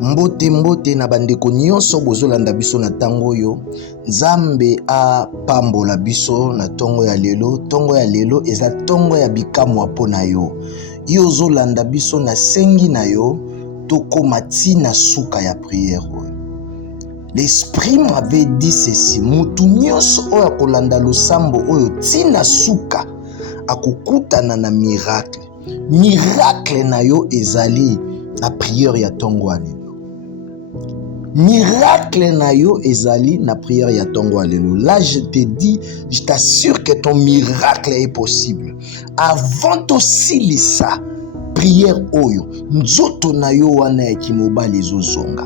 Mbote mbote na bandeko nyonso bozolanda biso na tango yo. Nzambe a pambola biso na tongo ya lelo. Tongo ya lelo eza tongo ya bikamwa pona yo. Yo zolanda biso na sengi na yo. Toko matina suka ya prière. L'esprit m'avait dit ceci. Mutu nyonso oyo kolanda losambo oyo tina suka akukutana na miracle. Miracle na yo ezali na prière ya tongo ya lelo. Miracle na yo ezali na prière ya tongo alelo. Là je te dis, je t'assure que ton miracle est possible. Avant tosilisa prière oyo, nzoto na yo wana ya kimobali ezozonga.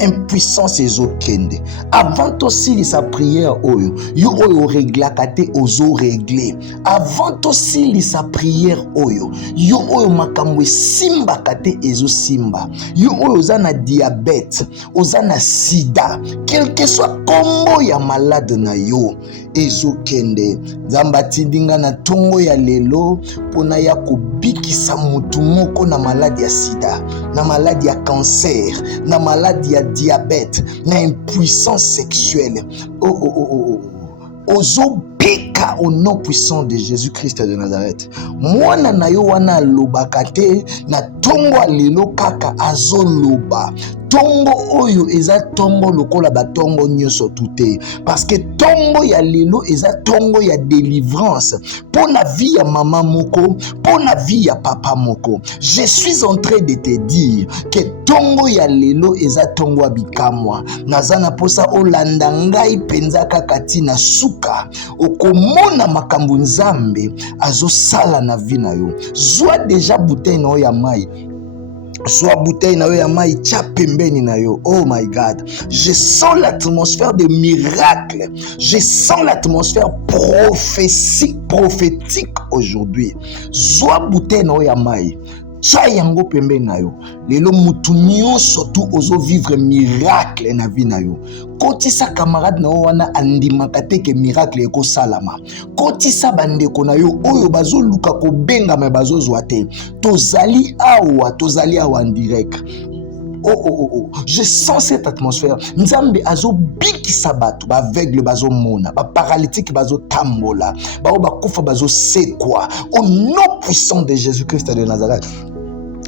Impuissance ezokende. Avant tosilisa prière oyo, yo oyo reglaka te ozo régler. Avant tosilisa prière oyo, yo oyo makambo esimbaka te ezo simba. Yo oyo oza na diabète, oza na sida, quel que soit kombo ya malade na yo, ezokende. Nzambe atindinga na tongo ya lelo pona ya kobikisa mutu moko na maladi ya sida, na maladi ya cancer, na maladi ya diabète, na impuissance sexuelle. Ozobika au nom puissant de Jésus-Christ de Nazareth. Mwana na yo wana lobaka te na tongo alelo kaka azoloba. Tongo oyo eza tongo lokola batongo nyonso tute. Parce que tongo ya lelo eza tongo ya délivrance. Pour la vie ya mama moko, pour la vie ya papa moko. Je suis en train de te dire que tongo ya lelo eza tongo abikamwa. Nazana posa olanda ngai penza kaka tina suka. Okomona makambo nzambe azosala na vie na yo. Zwa déjà bouteille na ya mai. Soit bouteille na yo ya mai tia pembeni na yo. Oh my God, je sens l'atmosphère de miracle. Je sens l'atmosphère prophétique aujourd'hui. Soit bouteille na yo ya mai tia yango pembeni na yo. Lelo mutu nyonso tu ozo vivre miracle na vie na yo. Kotisa camarade na yo wana andimaka te ke miracle eko salama. Kotisa bandeko na yo oyo bazo luka ko benga me bazo zwa te. Tozali awa en direct. Je sens cette atmosphère. Nzambe azo bikisa bato, ba aveugle bazo mona, ba paralytique bazo tambola, ba kufa bazo sekwa. Au nom puissant de Jésus-Christ de Nazareth.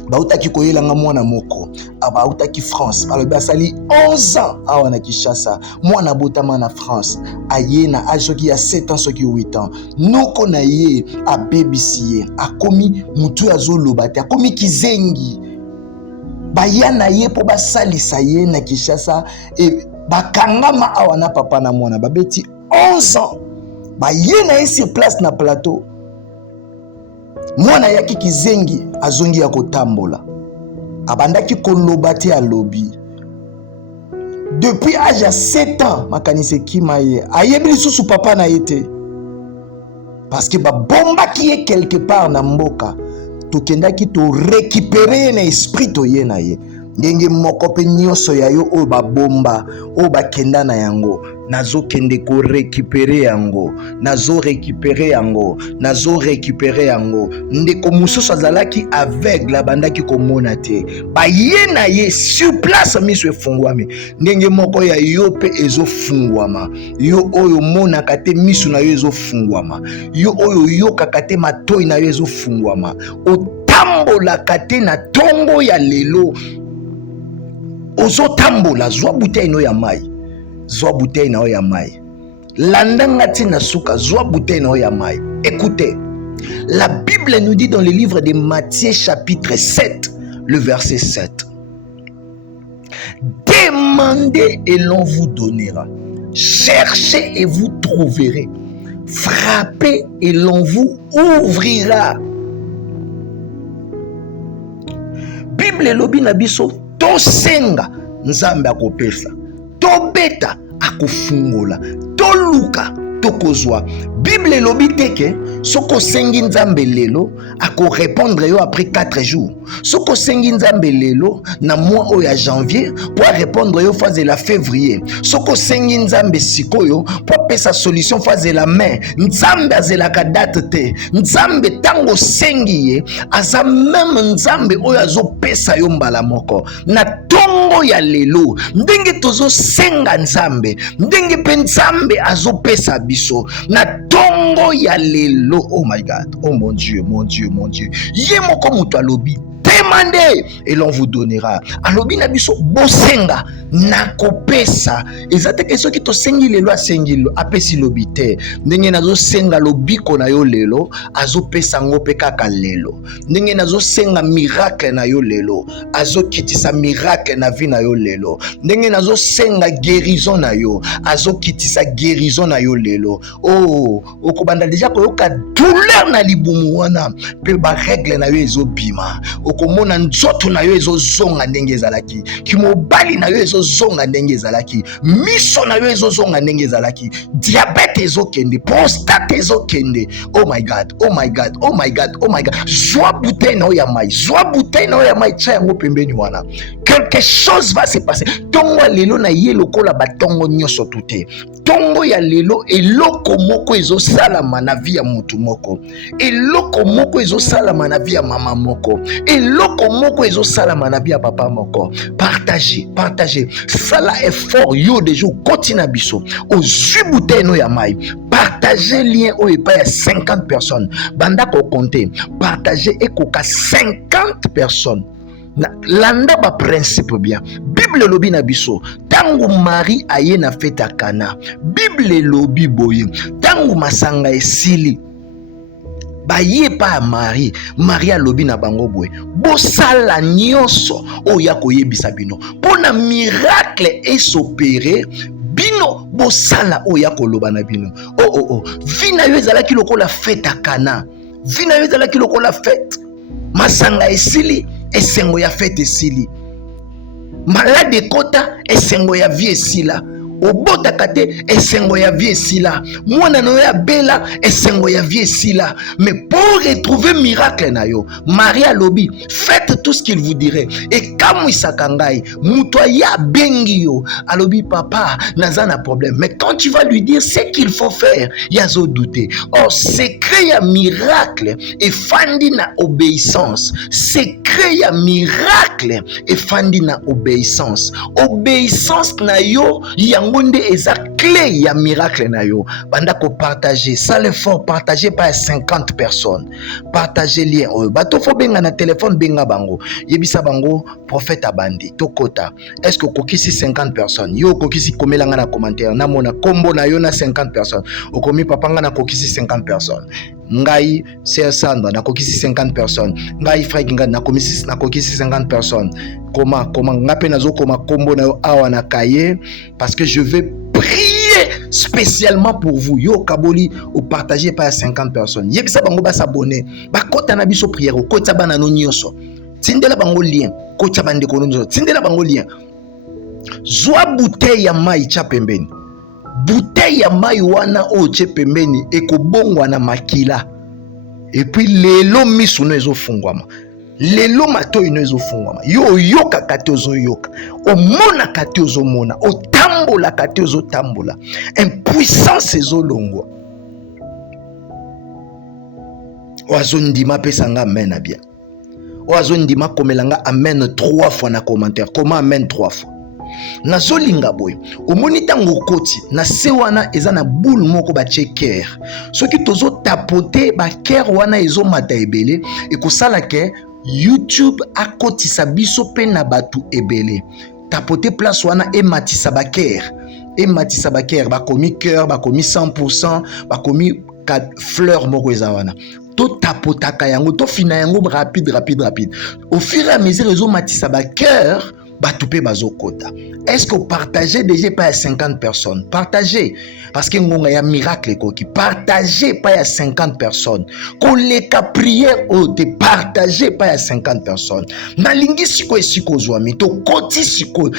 Bautaki koyelanga mwana moko abautaki France balobi asali 11 ans awa na Kinshasa mwana botama na France aye na âge soki ya 7 ans soki 8 ans noko na ye abebisiye akomi mutu azoloba te akomi kizengi baya na ye po basalisa ye na Kinshasa e bakangama awa na papa na mwana babeti 11 ans baye na ye sur place na plateau. Mwana yaki kizengi azongi ya kotambola. Abandaki koloba te alobi. Depuis âge à 7 ans, makanise kimaye. Ayebi lisusu papa na yete. Parce que ba bomba qui est quelque part na mboka. Tokendaki to récupérer na esprit to ye na ye. Ndenge moko pe nyonso ya yo o ba bomba, o ba kenda na yango. Nazo kende ko récupérer yango, nazo récupérer yango. Ndeko mususu azalaki aveugle bandaki komona te. Ba ye na ye sur place miso efungwami. Ndenge moko ya yo pe ezo fungwama. Yo oyo mona kate miso na yo ezo fungwama. Yo oyo yoka kate matoi na yo ezo fungwama. Otambola kate na tongo ya lelo. Ozo tambola zwa bouteille no ya mai. Zwa bouteille na ya mai. Landanga tina suka zwa bouteille na ya mai. Écoutez, la Bible nous dit dans le livre de Matthieu chapitre 7, le verset 7. Demandez et l'on vous donnera. Cherchez et vous trouverez. Frappez et l'on vous ouvrira. Bible lobi na biso to senga nzambe akopesa. Tobeta akufungola toluka tokozwa. Bible lobi teke soko sengi nzambe lelo ako répondre yo après 4 jours. Soko sengi nzambe lelo na mois oya janvier pour répondre yo phase la février. Soko sengi nzambe sikoyo pour pesa solution face la main nzambe azelaka date te nzambe tango sengi ye aza même nzambe oyo azopesa yo mbala moko na tongo ya lelo ndenge tozosenga nzambe ndenge mpe nzambe azopesa biso na tongo ya lelo. Oh my God, oh mon Dieu, mon Dieu, mon Dieu, ye moko mutu alobi demandez et l'on vous donnera. Alobi na biso bosenga na kopesa ezateke soki to sengi lelo asengi lo apesi lobi te ndenge nazo senga lobiko na yo lelo azo pesa ngo pe kaka lelo ndenge nazo senga miracle na yo lelo azo kitisa miracle na vie na yo lelo ndenge nazo senga guérison na yo azo kitisa guérison na yo lelo. Oh okobanda deja koyoka douleur na libumu wana pe ba règle na yo ezobima okomona nzoto na yo ezozonga ndenge ezalaki kimobali na yo ezozonga ndenge ezalaki miso na yo ezozonga ndenge ezalaki diabete ezokende prostate ezokende. Oh my God, oh my God, oh my God, oh my God. Zwa bouteille na yo ya mai, zwa bouteille na yo ya mai, tia yango pembeni wana. Quelque chose va se passer. Tongo ya lelo na ye lokola batongo nyonso tute. Tongo ya lelo eloko moko ezosalama na vie ya mutu moko. Eloko moko ezosalama na vie ya mama moko. Eloko moko ezosalama na vie ya papa moko. Partagez, partagez. Sala effort yo de jour continue biso. Ozwi bouteille no ya mai. Partagez lien o epa ya 50 personnes. Banda ko compter. Partagez ekoka 50 personnes. Landa ba principe bien. Bible lobi na biso tangu Marie aye na fete ya Kana. Bible lobi boye tangu masanga esili baye pa Marie. Maria lobi na bango boye bosala nyonso oya koyebisa bino pona miracle esopere bino bosala oya koloba na bino. Oh vina yo ezalaki lokola fete ya Kana. Vina yo ezalaki lokola fete masanga esili esengo ya fete esili malade kota esengo ya vie esila obota kate esengo ya vie esila mwana no ya bela esengo ya vie esila. Mais pour retrouver miracle na yo Maria lobi faites tout ce qu'il vous dirait et kamu isakangai muto ya bengi yo alobi papa nazana problème. Mais quand tu vas lui dire ce qu'il faut faire yazo douter. Or secret ya miracle et fandi na obéissance. Secret ya miracle et fandi na obéissance. Obéissance na yo yango nde eza clé ya miracle na yo. Banda ko partager ça l'effort partager par 50 personnes. Partager lien bato fo benga na téléphone benga bango yebisa bango prophète abandi tokota. Est-ce que kokisi 50 personnes yo kokisi komelanga na commentaire na mona kombo na yo na 50 personnes okomi papanga na kokisi 50 personnes ngai Sir Sandra na kokisi 50 personnes ngai Frank nga na kokisi 50 personnes. Comment ngape nazo koma kombo na yo awa na kaye parce que je vais prier spécialement pour vous. Yo kaboli ou partager par 50 personnes. Yebisa bango ba s'abonner. Ba kota na biso prière ko kota bana no nyonso. Tindela bango lien. Kota bande ko nyonso. Tindela bango lien. Zwa bouteille ya mai cha pembeni. Bouteille ya mai wana o che pembeni ekobongwa na makila. Et puis lelo misu no ezofungwama. Lelo mato ino ezofungwama. Yo yoka kate ozo yoka. Omona kate ozo mona. Otambola kate ozo tambola. Impuissance ezo longwa. Oazo ndima pesa nga amen na bien. Oazo ndima komelanga amen 3 fois na commentaire. Comment amen 3 fois? Nazolinga boy omoni tango koti na se wana eza na boule moko ba checker soki tozo tapoter ba ker wana ezo mata ebele ekosala ke YouTube akotisa biso pe na batu ebele tapoter place wana ematisa ba ker bakomi cœur bakomi 100% bakomi fleur moko eza wana to tapotaka yango to fina yango rapide au fur et à mesure ezo matisa ba cœur Batoupé bazokota. Est-ce que vous partagez déjà pas à 50 personnes? Partagez. Parce que ngonga ya miracle koki. Partagez pas à 50 personnes. Qu'on les prière ou te partagez pas à 50 personnes. Na lingi siko esiko zwami. To koti siko.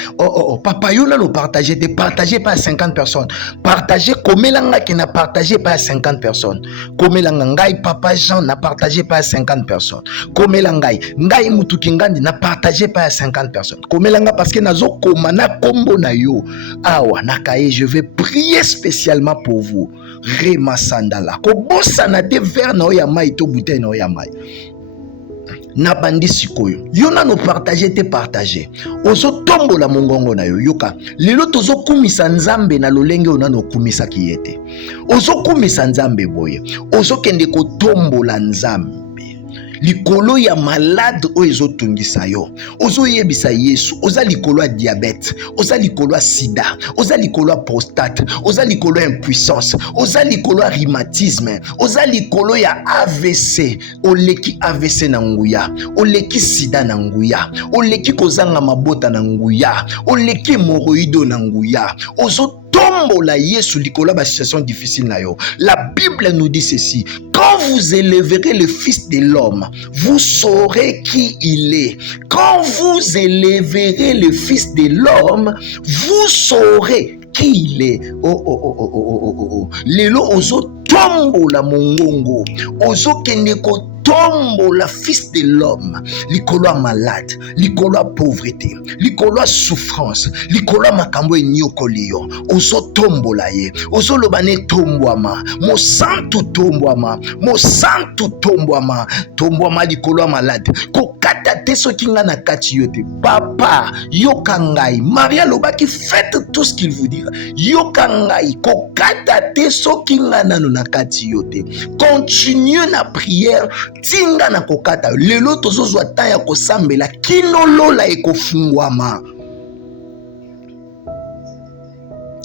Papa yona lo partagez. Te partagez pas à 50 personnes. Partagez komelanga qui n'a partagé pas à 50 personnes. Komelanga ngai papa Jean n'a partagé pas à 50 personnes. Komelanga ngai mutu kingandi n'a partagé pas à 50 personnes. Salanga parce que nazo koma na kombo na yo. Awa nakaye, je vais prier spécialement pour vous. Rema sandala. Ko bossa na te ver na oya mai to bouteille na oya mai. Na bandi sikoyo yo na no partager te partager ozo tombola mongongo na yo yoka lelo tozo kumisa nzambe na lolenge ona no kumisa kiyete ozo kumisa nzambe boye ozo kende ko tombola nzambe likolo ya malade o ezotungisa yo ozo yebisa Yesu oza likolo ya diabète oza likolo ya sida oza likolo ya prostate oza likolo ya impuissance oza likolo ya rhumatisme oza likolo ya AVC oleki AVC na nguya oleki sida na nguya oleki kozanga mabota na nguya oleki hémorroïde na nguya ozo tombola Yesu likolo ba situation difficile na yo. La Bible nous dit ceci: quand vous élèverez le Fils de l'homme, vous saurez qui il est. Quand vous élèverez le Fils de l'homme, vous saurez qui il est. Lelo ozo tombola mongongo, ozo keneko tombola Fils de l'homme, likolo malade, likolo pauvreté, likolo souffrance, likolo makambo nyokoliyo, ozo tombola ye, ozo lobane tombwama, mo santu tombwama, mo santu tombwama, tombwama likolo malade, kokata te soki nga na kati yote, papa, yokangai, Maria lobaki faites tout ce qu'il vous dira, yokangai, kokata te soki nga nanu na kati yote, continuez na prière, tinga na kokata lelo tozozwa ta ya kosambela kino lola ekofungwama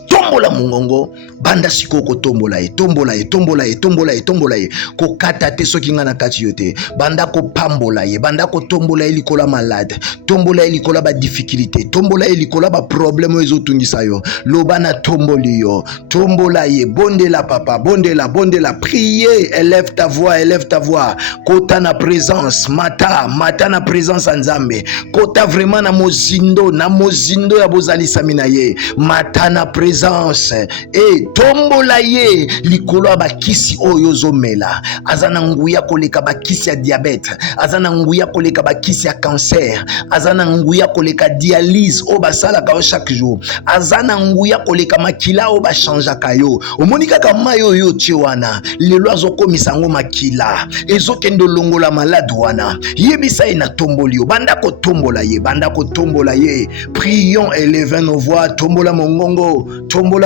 tombola mongongo banda sikoko tombola ye tombola ye tombola ye tombola ye tombola ye kokata te soki nga na kati yote banda ko pambola ye banda ko tombola ye likola malade tombola ye likola ba difficulté tombola ye likola ba problème ezotungisa yo lobana tomboli yo tombola ye bondela papa bondela prier élève ta voix kota na présence mata na présence nzambe kota vraiment na mozindo ya bozali samina ye mata na présence et tombola ye likolo ya bakisi oyo zomela azana nguya koleka bakisi ya diabète azana nguya koleka bakisi ya cancer azana nguya koleka dialyse o basala ka chaque jour azana nguya koleka makila o ba changea kayo omoni kaka mayo yo tchiwana lelo azokomisa ngo makila ezokendo longola malade wana yebisa ina tombolio banda ko tombola ye prions élevons nos voix tombola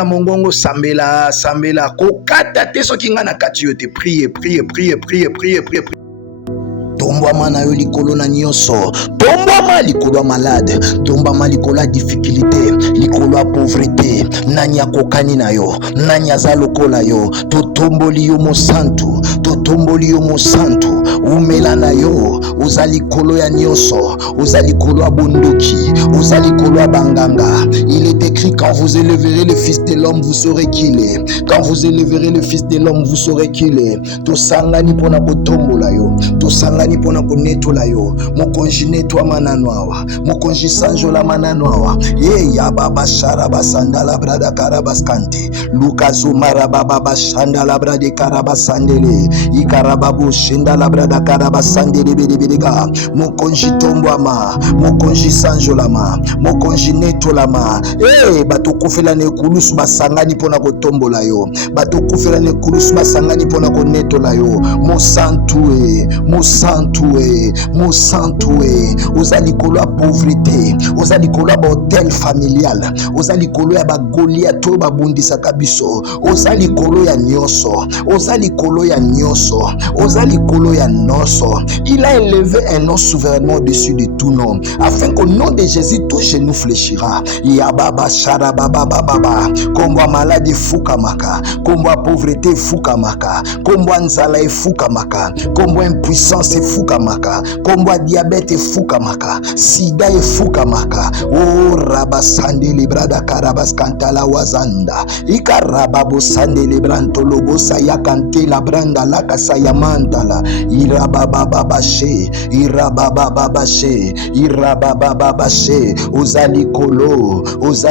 mongongo sambela kokata te soki nga na kati yote prier tombwama na yo likolo na nyonso tombwama likolo ya malade tombwama likolo ya difficulté likolo ya pauvreté nani akokani na yo nani aza lokola yo totomboli yo mosantu umela na yo oza likolo ya nyonso oza likolo ya bondoki oza likolo ya banganga. Il est écrit: quand vous élèverez le Fils de l'homme, vous saurez qui il est. Quand vous élèverez le Fils de l'homme, vous saurez qui il est. Tosangani pona kotombola yo tosangani pona konetola yo mokonji netwa manano awa mokonji sanjola manano awa ya baba sharaba sandala brada karabaskante lukazumara baba shandala brade karabasandele ikarababu shindala brada karabasandele bidibidika mokonji tombwama mokonji sanjolama mokonji netolama bato kofela ne kulusu basangani pona kotombola yo bato kofela ne kulusu basangani pona konetola yo Mosantoué, oza likolo ya pauvreté, oza likolo ya hotel familial, oza likolo ya ba Goliath oyo babundisaka biso, oza likolo ya nyonso, oza likolo ya noso. Il a élevé un nom souverainement au-dessus de tout nom, afin qu'au nom de Jésus tout genou fléchira. Yababa sharababa, kombo maladie fukamaka, kombo pauvreté fukamaka, kombo nzala fukamaka, kombo impuissance fukamaka, kombo diabète fukamaka, sida fukamaka. Oh rabasande librada karabaskantala wazanda ikarababo sande libranto lobo sayakante la branda la kasayamantala irabababashe ozalikolo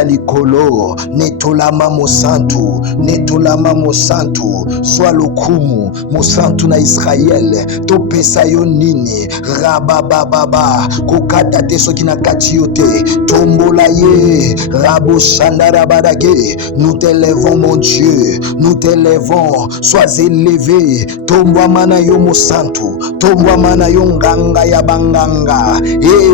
ozalikolo netolama mosantu, netolama mosantu, sois lokumu mosantu na Israel, topesa yo nini? Rabababa kokata te soki na kati yo te, tombola ye rabo shandara badage. Nous t'élèvons mon Dieu, nous t'élèvons, sois élevé. Tombwa mana yo mosantu, tombwa mana yo nganga ya banganga,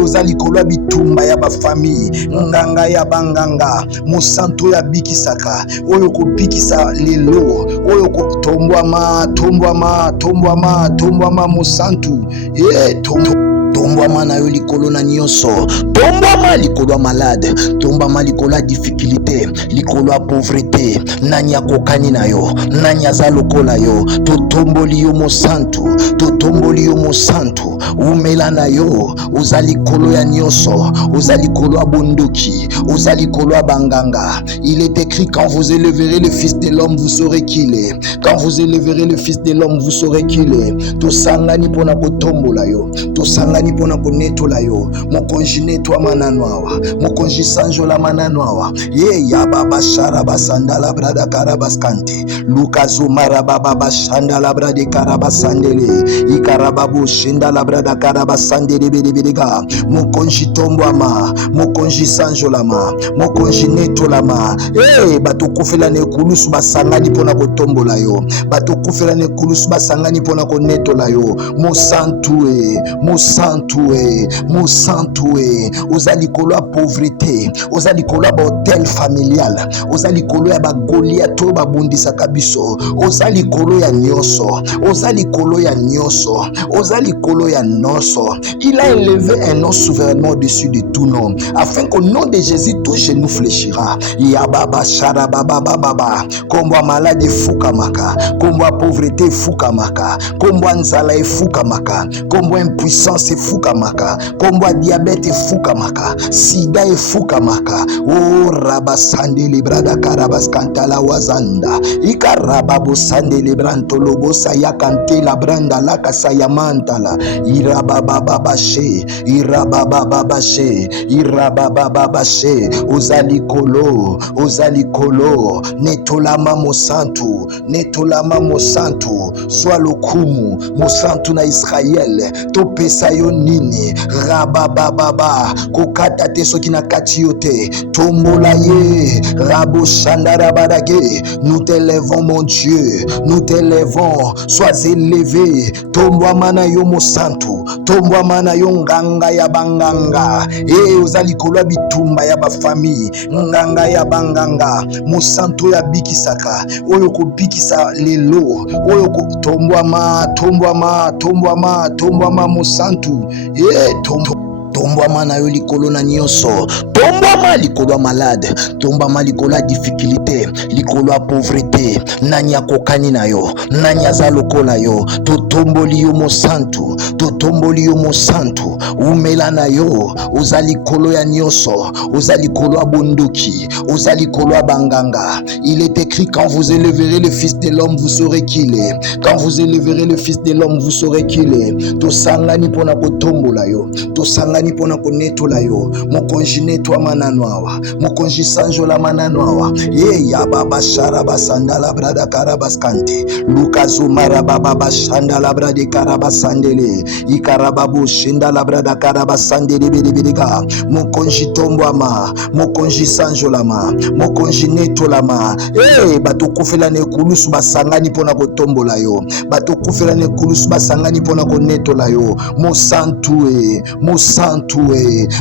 ozali kolwa bitumba ya ba famille, nganga ya banganga, mosantu ya bikisaka, oyo ko bikisa lelo, oyo ko tombwama mosantu, tombwama na yo likolo na nyonso, tombwama likolo ya malade, tombwama likolo ya difficulté, likolo ya pauvreté, nani akokani na yo, nani aza lokola yo, totomboli yo mosantu, totomboli yo mosantu, umela na yo, oza likolo ya nyonso, oza likolo ya bondoki, oza likolo ya banganga. Il est écrit, quand vous élèverez le fils de l'homme, vous saurez qu'il est. Quand vous élèverez le fils de l'homme, vous saurez qu'il est. Tosangani pona kotombola yo, tosangani pona konetola yo, mokonji netwa mananwawa, mokonji sanjola mananwawa, ye ya baba sharaba sandala brada karabaskante, lukazumara baba shandala brade karabasandele, ikarababu shindala brada karabasandele bidibidega, mokonji tombwama, mokonji sanjolama, mokonji netolama, bato kufela ne kulusu basangani pona kotombola yo, bato kufela ne kulusu basangani pona konetola yo, mosantue, mosantue, mosantue, ozali kolo ya pauvreté, ozali kolo ya hotel familial, ozali kolo ya bagoliato babundisaka biso, ozali kolo ya nyonso, ozali kolo ya nyonso, ozali kolo ya noso. Il a élevé un nom souverainement au-dessus de tout nom, afin qu'au nom de Jésus tout genou fléchira. Yababa sharababa, kombwa malade fukamaka, kombwa pauvreté fukamaka, kombwa nzala fukamaka, kombwa impuissance fukamaka, kombwa diabète fukamaka, sida fukamaka. Oh rabasande librada karabaskantala wazanda, ikarababo sande libranto lobo sayakante la branda la kasayamantala, irabababashe, irabababashe, irabababashe, ozali kolo, netolama mosantu, netolama mosantu, sois lokumu mosantu na Israel, topesa yo nini? Rabababa kokata te soki na kati yo te, tombola ye rabo shandara badage. Nous t'élèvons mon Dieu, nous t'élèvons, sois élevé. Tombwa mana yo mosantu, tombwa mana yo nganga ya banganga, ozali kolwa bitumba ya ba famille, nganga ya banganga, mosantu ya bikisaka, oyo ko bikisa lelo, oyo ko tombwama mosantu, tombwama na yo likolo na nyonso, tombwama likolo ya malade, tombwama likolo ya difficulté, likolo ya pauvreté, nani akokani na yo, nani aza lokola yo, totomboli yo mosantu, totomboli yo mosantu, umela na yo, oza likolo ya nyonso, oza likolo ya bondoki, oza likolo ya banganga. Il est écrit, quand vous élèverez le fils de l'homme, vous saurez qu'il est. Quand vous élèverez le fils de l'homme, vous saurez qu'il est. Tosangani pona kotombola yo, tosangani pona konetola yo, mokonji netwa mananwawa, mokonji sanjola mananwawa, ye ya baba sharaba sandala brada karabaskante, lukazumara baba shandala brade karabasandele, ikarababu shindala brada karabasandele bidibidika, mokonji tombwama, mokonji sanjolama, mokonji netolama, bato kufela ne kulusu basangani pona kotombola yo, bato kufela ne kulusu basangani pona konetola yo, mosantue, mosantue,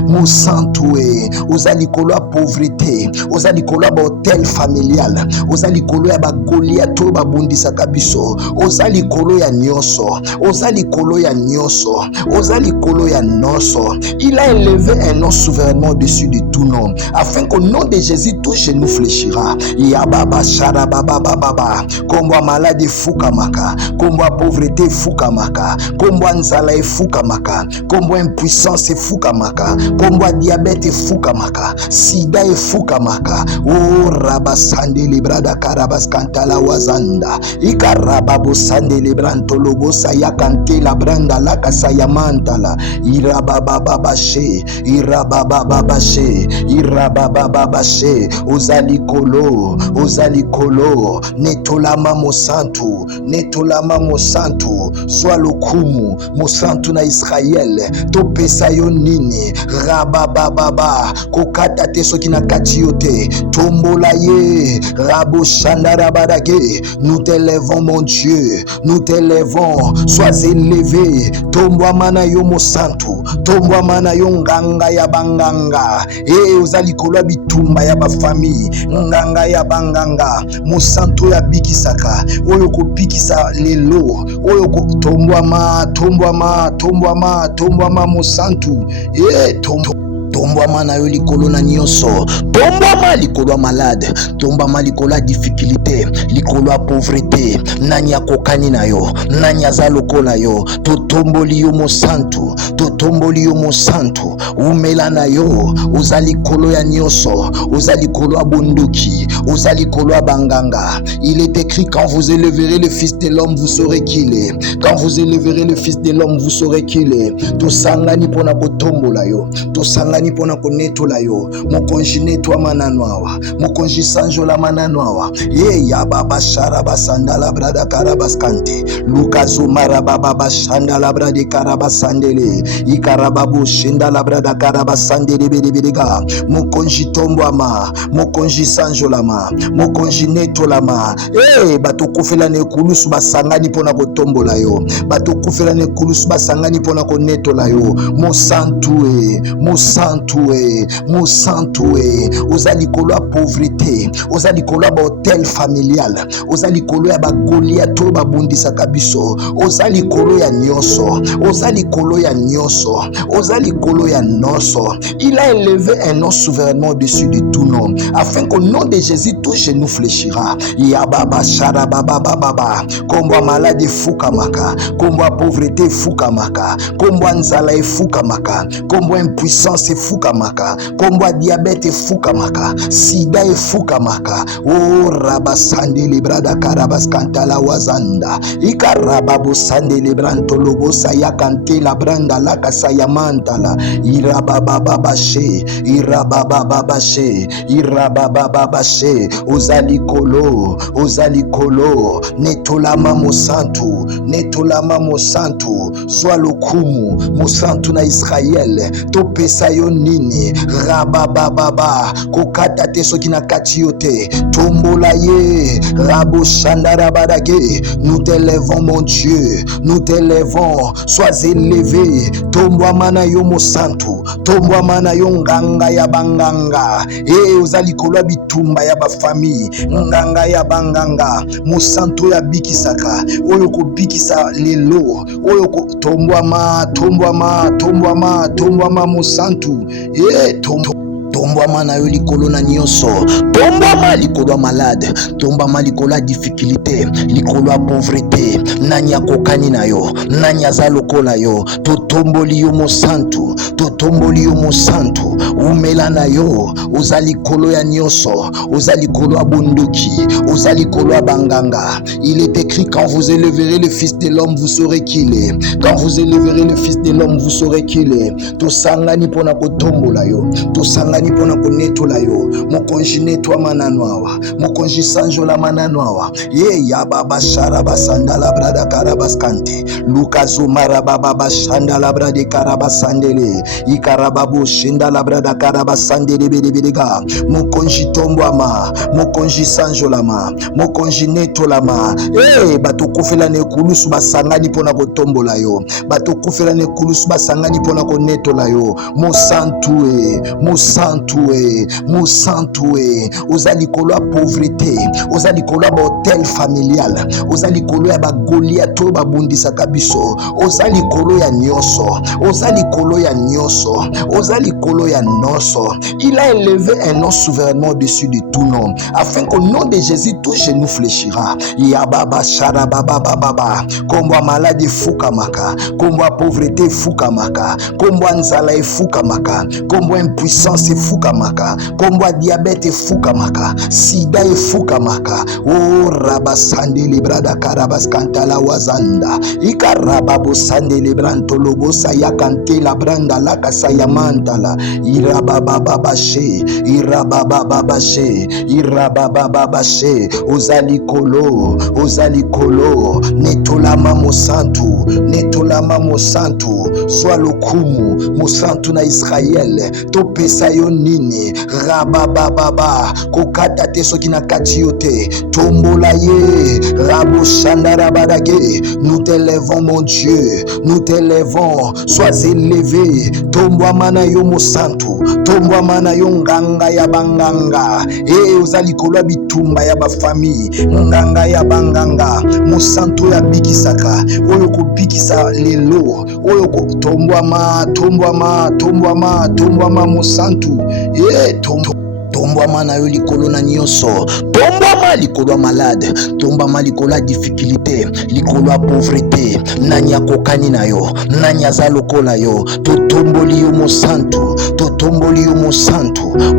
mosantue, ozali kolo ya pauvreté, ozali kolo ya hotel familial, ozali kolo ya bagoliato babundisaka biso, ozali kolo ya nyonso, ozali kolo ya nyonso, ozali kolo ya noso. Il a élevé un nom souverainement au-dessus de tout nom, afin qu'au nom de Jésus tout genou fléchira. Yababa sharababa, kombwa malade fukamaka, kombwa pauvreté fukamaka, kombwa nzala fukamaka, kombwa impuissance fukamaka, kombwa diabète fukamaka. efukamaka, sida efukamaka. O rabasande librada karabaskantala wazanda, ikarababo sande libranto lobosa yakante la branda laka sayamantala, irabababashe, irabababashe, irabababashe, ozalikolo, netolama mosantu, netolama mosantu, swalokumu mosantu na Israel, topesa yo nini, rabababa, kokata te soki na kati yo te, tombola ye, rabo shandara badake, nous t'élèvons mon Dieu, nous t'élèvons, sois élevé, tombwa mana yo mosantu, tombwa mana yo nganga ya banganga, ozali kolwa bitumba ya ba famille, nganga ya banganga, mosantu ya bikisaka, oyo ko bikisa lelo, oyo ko tombwama mosantu, tombwama na yo likolo na nyonso, tombwama likolo ya malade, tombwama likolo ya difficulté, likolo ya pauvreté, nani akokani na yo, nani aza lokola yo, totomboli yo mosantu, totomboli yo mosantu, umela na yo, oza likolo ya nyonso, oza likolo ya bondoki, oza likolo ya banganga. Il est écrit, quand vous élèverez le fils de l'homme, vous saurez qu'il est. Quand vous élèverez le fils de l'homme, vous saurez qu'il est. Tosangani pona kotombola yo, tosangani pona konetola yo, mokonji netwa mananwawa, mokonji sanjola mananwawa, ya baba sharaba sandala brada karabaskante, lukazu marababa bashandala brade karabasandele, ikarababu shindala brada karabasandele bidibidega, mokonji tombwama, mokonji sanjolama, mokonji netolama, bato kufela ne kulusu basangani pona kotombola yo, bato kufela ne kulusu basangani pona konetola yo, mosantu oza likolo ya pauvreté, oza likolo ya hotel familial, oza likolo ya bagoliato babundisaka biso, oza likolo ya nyonso, oza likolo ya nyonso, oza likolo ya noso. Il a élevé un nom souverainement au-dessus de tout nom, afin qu'au nom de Jésus tout genou fléchira. Yababa sharababa, kombwa malade fukamaka, kombwa pauvreté fukamaka, kombwa nzala fukamaka, kombwa impuissance fukamaka, kombwa diabete fukamaka, sida fukamaka. O rabasande librada karabaskantala wazanda, ikarababo sande libranto lobosa yakante la branda laka sayamantala, irabababashe, ozalikolo, netolama mosantu, swalokumu mosantu na Israel, topesa yo nini, rabababa, kokata te soki na kati yo te, tombola ye, rabo shandara badake, nous t'élèvons mon Dieu, nous t'élèvons, sois élevé, tombwama na yo mosantu, tombwama na yo nganga ya banganga, ozalikolo ya bitumba ya ba famille, nganga ya banganga, mosantu ya bikisaka, oyo ko bikisa lelo, oyo ko tombwama mosantu, tombwama na yo likolo na nyonso, tombwama likolo ya malade, tombwama likolo ya difficulté, likolo ya pauvreté, nani akokani na yo, nani aza lokola yo, totomboli yo mosantu, umela na yo, oza likolo ya nyonso, oza likolo ya bondoki, oza likolo ya banganga. Il est écrit, quand vous élèverez le fils de l'homme, vous saurez qu'il est. Quand vous élèverez le fils de l'homme, vous saurez qu'il est. Tosangani pona kotombola yo, tosangani pona konetola yo, mokonji netwa mananwawa, mokonji sanjola mananwawa, ya baba sharaba sandala brada karabaskante, lukazu marababa bashandala brade karabasandele, ikarababu shindala brada karabasandele bidibidega, mokonji tombwama, mokonji sanjolama, mokonji netolama, bato kufela ne kulusu basangani pona kotombola yo, bato kufela ne kulusu basangani pona konetola yo, mosantu, oza likolo ya pauvreté, oza likolo ya hotel familial, oza likolo ya bagoliato babundisaka biso, oza likolo ya nyonso, oza likolo ya nosso. Il a élevé un nom souverainement au-dessus de tout nom, afin qu'au nom de Jésus, tout genou fléchira. Yababa Sharababa, Kombo maladie fukamaka, Kombo pauvreté fukamaka, Kombo nzala fukamaka, Kombo impuissance fukamaka, Kombo diabète fukamaka, sida fukamaka. Oh rabasande librada karabas kantala wazanda, ikarababo sande libranto lobo sayakante la branda la kasayamantala, irabababashe, irabababashe, irabababashe, ozalikolo, netolama mosantu, sois lokumu mosantu na Israel, topesa yo nini, rabababa, kokata te soki na kati yo te, tombola ye, rabo shandara badage, nous t'élèvons mon Dieu, nous t'élèvons, sois élevé, tombwa mana yo mosantu, tombwa mana yo nganga ya banganga, ozalikolo bitumba ya ba famille, nganga ya banganga, mosantu ya bikisaka, oyo ko bikisa lelo, oyo ko tombwama mosantu, tombwama na yo likolo na nyonso, tombwama likolo ya malade, tombwama likolo ya difficulté, likolo ya pauvreté, nani akokani na yo, nani aza lokola yo, totomboli yo mosantu,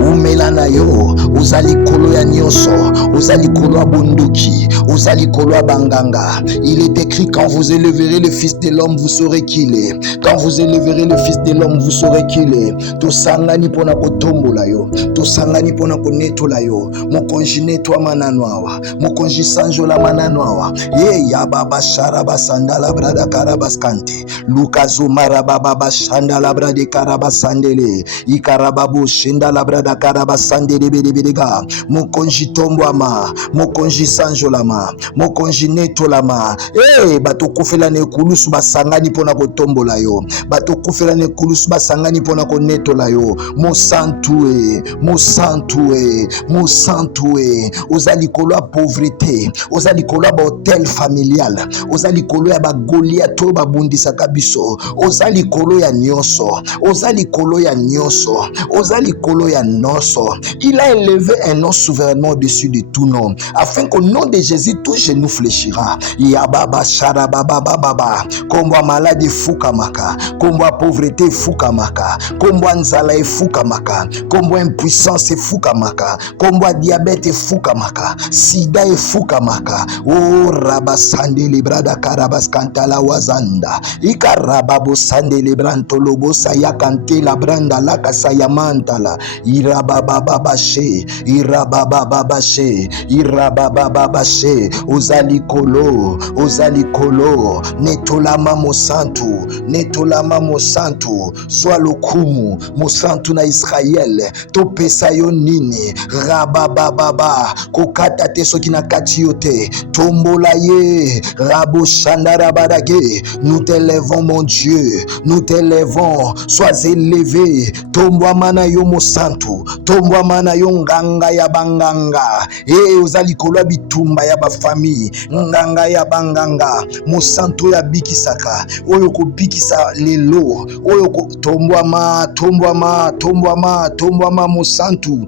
umela na yo, oza likolo ya nyonso, oza likolo ya bunduki, oza likolo ya banganga. Il est écrit, quand vous élèverez le fils de l'homme, vous saurez qu'il est. Quand vous élèverez le fils de l'homme, vous saurez qu'il est. Tosangani pona kotombola yo, tosangani pona konetola yo, mokonji netwa mananwawa, mokonji sanjola mananwawa, ya baba sharaba sandala brada karabaskante, lukazu marababa shandala brade karabasandele, ikarababu shandala brada karabasandele bedebedega, mokonji tombwama, mokonji sanjolama, mokonji netolama, bato kufela ne kulusu basangani pona kotombola yo, bato kufela ne kulusu basangani pona konetola yo, mosantu oza likolo ya pauvreté, oza likolo ya hotel familial, oza likolo ya ba Goliath oyo babundisaka biso, oza likolo ya nyonso, oza likolo ya noso. Il a élevé un nom souverainement au-dessus de tout nom, afin qu'au nom de Jésus tout genou fléchira. Yababa sharababa, kombo maladie fukamaka, kombo pauvreté fukamaka, kombo nzala fukamaka, kombo impuissance fukamaka, kombo diabète fukamaka, sida fukamaka. Oh rabasande librada karabas kantala wazanda, ikarababo sande libranto lobo sayakante la branda la kasayamantala, irabababashe, ozalikolo, netolama mosantu, sois lokumu mosantu na Israel, topesa yo nini, rabababa, kokata te soki na kati yo te, tombola ye, rabo shandara badage, nous t'élèvons mon Dieu, nous t'élèvons, sois élevé, tombwama na yo mosantu, tombwama na yo nganga ya banganga, ozalikolo ya bitumba ya ba famille, nganga ya banganga, mosantu ya bikisaka, oyo ko bikisa lelo, oyo ko tombwama mosantu,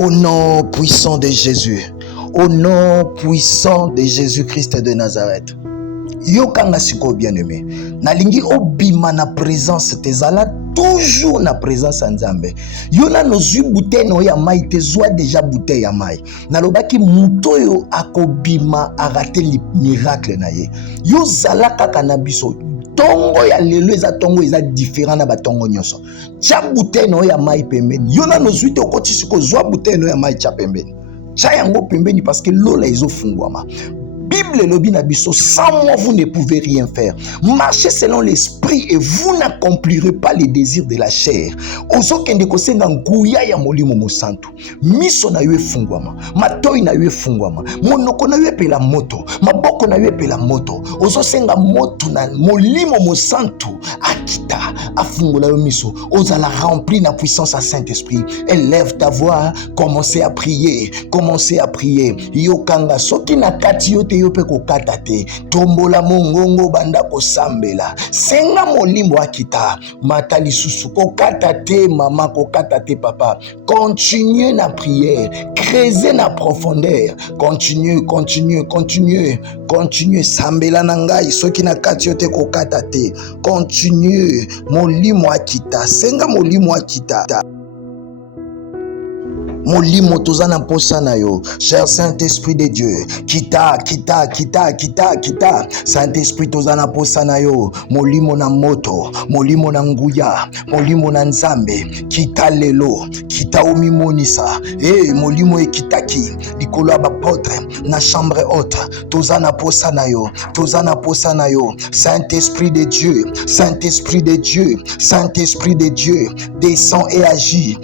au nom puissant de Jésus, au nom puissant de Jésus-Christ de Nazareth. Yo kanga siko bien-aimé, nalingi obima na présence tezala toujours na présence ya Nzambe. Yo na nozwi bouteille no ya mai te zwa déjà bouteille ya mai. Nalobaki muto yo akobima arate li miracle na ye. Yo zala kaka na biso. Tongo ya lelo eza tongo eza différent na batongo nyonso. Tia bouteille no ya mai pembeni. Yo na nozwi te okoti siko zwa bouteille no ya mai tia pembeni. Tia yango pembeni parce que lola ezofungwama. Bible lobi na biso, sans moi vous ne pouvez rien faire. Marchez selon l'esprit et vous n'accomplirez pas les désirs de la chair. Ozokende kosenga nguya ya molimo mosantu. Miso na yo efungwama, matoi na yo efungwama, monoko na yo epela moto, maboko na yo epela moto. Ozosenga moto na molimo mosantu akita afungola yo miso. Ozala rempli na puissance à Saint-Esprit. Élève ta voix, commencez à prier, Yokanga soki na kati yo te yo pe kokata te, tombola mongongo banda kosambela, senga molimo akita, mata lisusu kokata te mama, kokata te papa, continue na prière, creuser na profondeur, continue, sambela na ngai, soki na kati yo te kokata te, continue, molimo akita, senga molimo akita. Molimo tozana posa na yo, cher Saint-Esprit de Dieu, kita, Saint-Esprit tozana posa na yo, molimo na moto, molimo na nguya, molimo na nzambe, kita lelo, kita omimonisa, molimo ekitaki, likolo ya bapotre, na chambre haute, tozana posa na yo, Saint-Esprit de Dieu, descends et agis,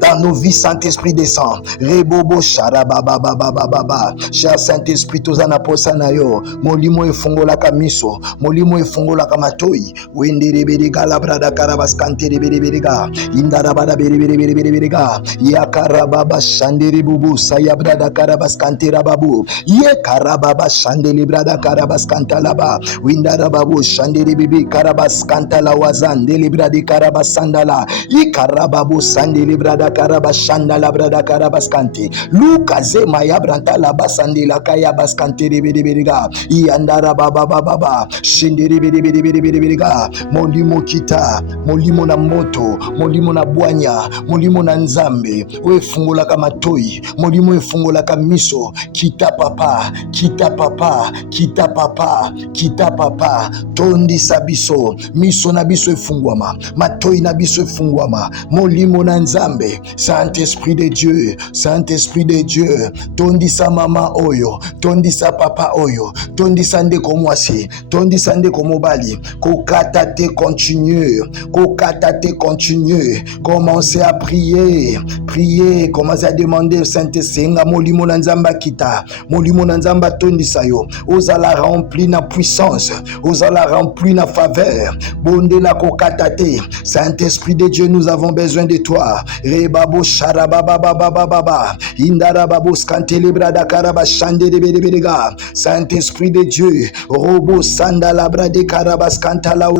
dans nos vies, Saint-Esprit descend. Rebobo sharabababababa. Cher Saint-Esprit tozana posa na yo, molimo efongola kamiso, molimo efongola kamatoi, wendereberiga labrada karabas kantereberiga, indarabada bereberiga, yakarababa shandere bubu sayabrada karabas kanterababu, ye karababa shandele brada karabas kantalaba, windarababu shandere bibi karabas kantala wazan delibradi karabas sandala, ikarababu sandele brada karabas shandala brada karabas kante, lukaze maya branta la basande la kaya baskante reberiga, yandara baba baba shindere beriga, molimo kita, molimo na moto, molimo na bwanya, molimo na nzambe, wefungola kama toi, molimo efungola kama miso, kita papa, tondi sabiso, miso na biso efungwama, matoi na biso efungwama, molimo na nzambe, Saint-Esprit de Dieu, tondi sa mama oyo, tondi sa papa oyo, tondi sa ndeko mwasi, tondi sa ndeko mobali, kokata te continue, commencez à prier, commencez à demander Saint-Esprit, nga molimo na nzamba kita, molimo na nzamba tondi sa yo, ozala rempli na puissance, ozala rempli na faveur, bonde la kokata te, Saint-Esprit de Dieu, nous avons besoin de toi, rebabo sharabababababa, indarababo skantelebra da karaba shande de bedebedega, Saint-Esprit de Dieu, robo sandalabra de karabas kantala.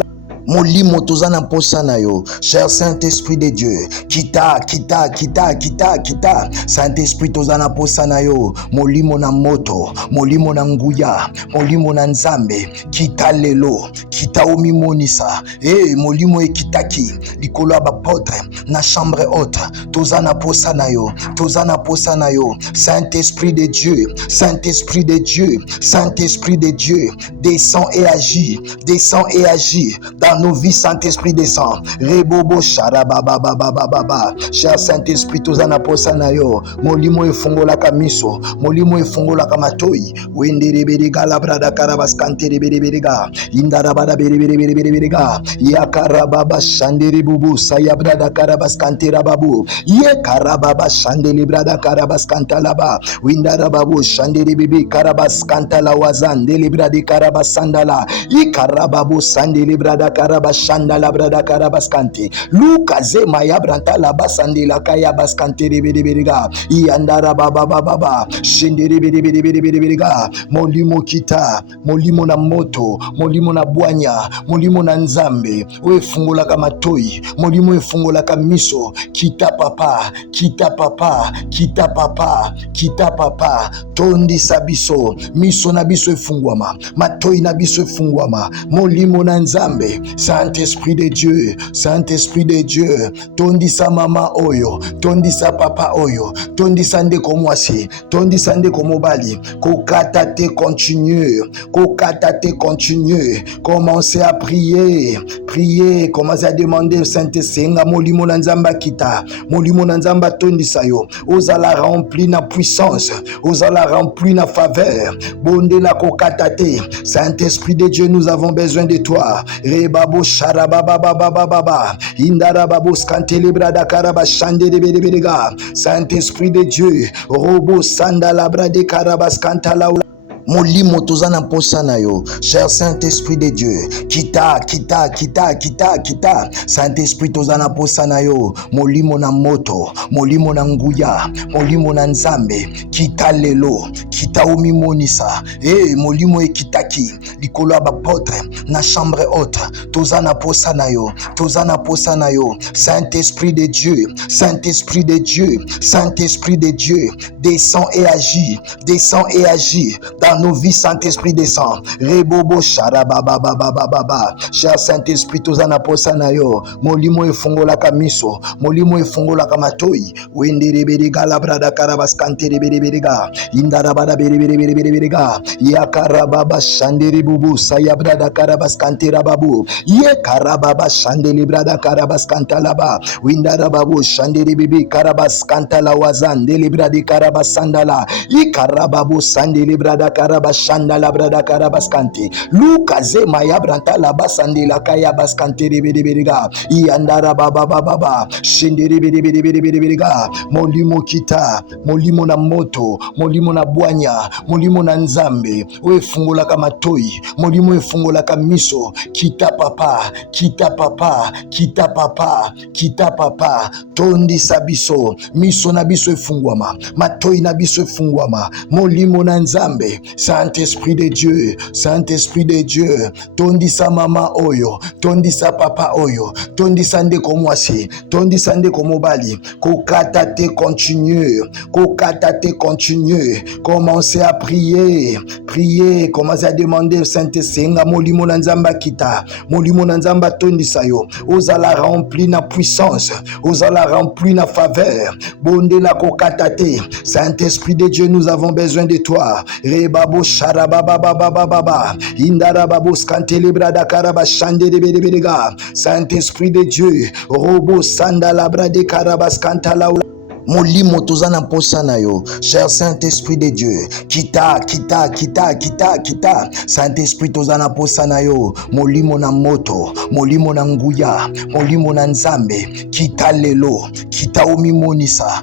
Molimo tozana posa na yo, cher Saint-Esprit de Dieu, kita, Saint-Esprit tozana posa na yo, molimo na moto, molimo na nguya, molimo na nzambe, kita lelo, kita omimonisa, molimo ekitaki, likolo ya bapotre, na chambre haute, tozana posa na yo, Saint-Esprit de Dieu, descends et agis, dans nos vies, Saint-Esprit descend. Rebobo sharabababababa. Cher Saint-Esprit tozana posa na yo, molimo efongola kamiso, molimo efongola kamatoi, wendereberiga labrada karabas kantereberiga, indarabada bereberiga, yakarababa shandere bubu sayabrada karabas kanterababu, ye karababa shandele brada karabas kantalaba, windarababu shandere bibi karabas kantala wazan delibradi karabas sandala, ikarababu sandele brada karabashanda la brada karabaskante, lukaze maya branta la basande la kaya baskante reberiga, yandara baba shendere beriga, molimo kita, molimo na moto, molimo na bwanya, molimo na nzambe, wefungola kama toi, molimo efungola kama miso, kita papa, tondi sabiso, miso na biso efungwama, matoi na biso efungwama, molimo na nzambe, Saint-Esprit de Dieu, tondi sa mama oyo, tondi sa papa oyo, tondi sa ndeko mwasi, tondi sa ndeko mobali, kokata te continue, commencez à prier, commencez à demander Saint-Esprit, nga molimo na nzamba kita, molimo na nzamba tondi sa yo, ozala rempli na puissance, ozala rempli na faveur, bonde la kokata te, Saint-Esprit de Dieu, nous avons besoin de toi, rebabo sharabababababa, indarababo skantelebra da karaba shande de bedebedega, Saint-Esprit de Dieu, robo sandalabra de karabas kantala. Molimo tozana posana yo. Cher Saint-Esprit de Dieu. Kita. Saint-Esprit tozana posana yo. Molimo na moto. Molimo na nguya. Molimo na nzambe. Kita lelo. Kita omimonisa. Molimo ekitaki. Likolo ya bapotre. Na chambre haute. Tozana posana yo. Tozana posana yo. Saint-Esprit de Dieu. Saint-Esprit de Dieu. Saint-Esprit de Dieu. Descends et agis. Descends et agis. Dans nos vies, Saint-Esprit descend. Rebobo sharabababababa. Cher Saint-Esprit, tozana posana yo. Molimo efongola kamiso. Molimo efongola kamatoi. Wendereberiga labrada karabas kantereberiga. Indarabada bereberiga. Yakarababa shandere bubu sayabrada karabas kanterababu. Yekarababa shandele brada karabas kantalaba. Windarababu shandere bibi karabas kantala wazan delibradi karabas sandala. Ikarababu sandele brada karabashanda la brada karabaskante lukaze maya branta la basande la kaya baskante reberiga iandara baba shindiri beriga molimo kita molimo na moto molimo na bwanya molimo na nzambe oefungola kama toi molimo efungola kama miso kita papa tondi sabiso miso na biso efungwama matoi na biso efungwama molimo na nzambe. Saint-Esprit de Dieu, Saint-Esprit de Dieu, tondisa mama oyo, tondisa papa oyo, tondisa ndeko mwasi, tondisa ndeko mobali, kokata te continue, commencez à prier, commencez à demander Saint-Esprit, nga molimo na nzamba kita, molimo na nzamba tondisa yo, ozala rempli na puissance, ozala rempli na faveur, bonde la kokata te, Saint-Esprit de Dieu, nous avons besoin de toi. Rebabo sharabababababa. Indarababo skantelebrada karabashande de bedebedega. Saint-Esprit de Dieu. Robo sandalabra de karabaskantala. Molimo tozana posana yo. Cher Saint-Esprit de Dieu. Kita. Saint-Esprit tozana posana yo. Molimo na moto. Molimo na nguya. Molimo na nzambe. Kita lelo. Kita omimonisa.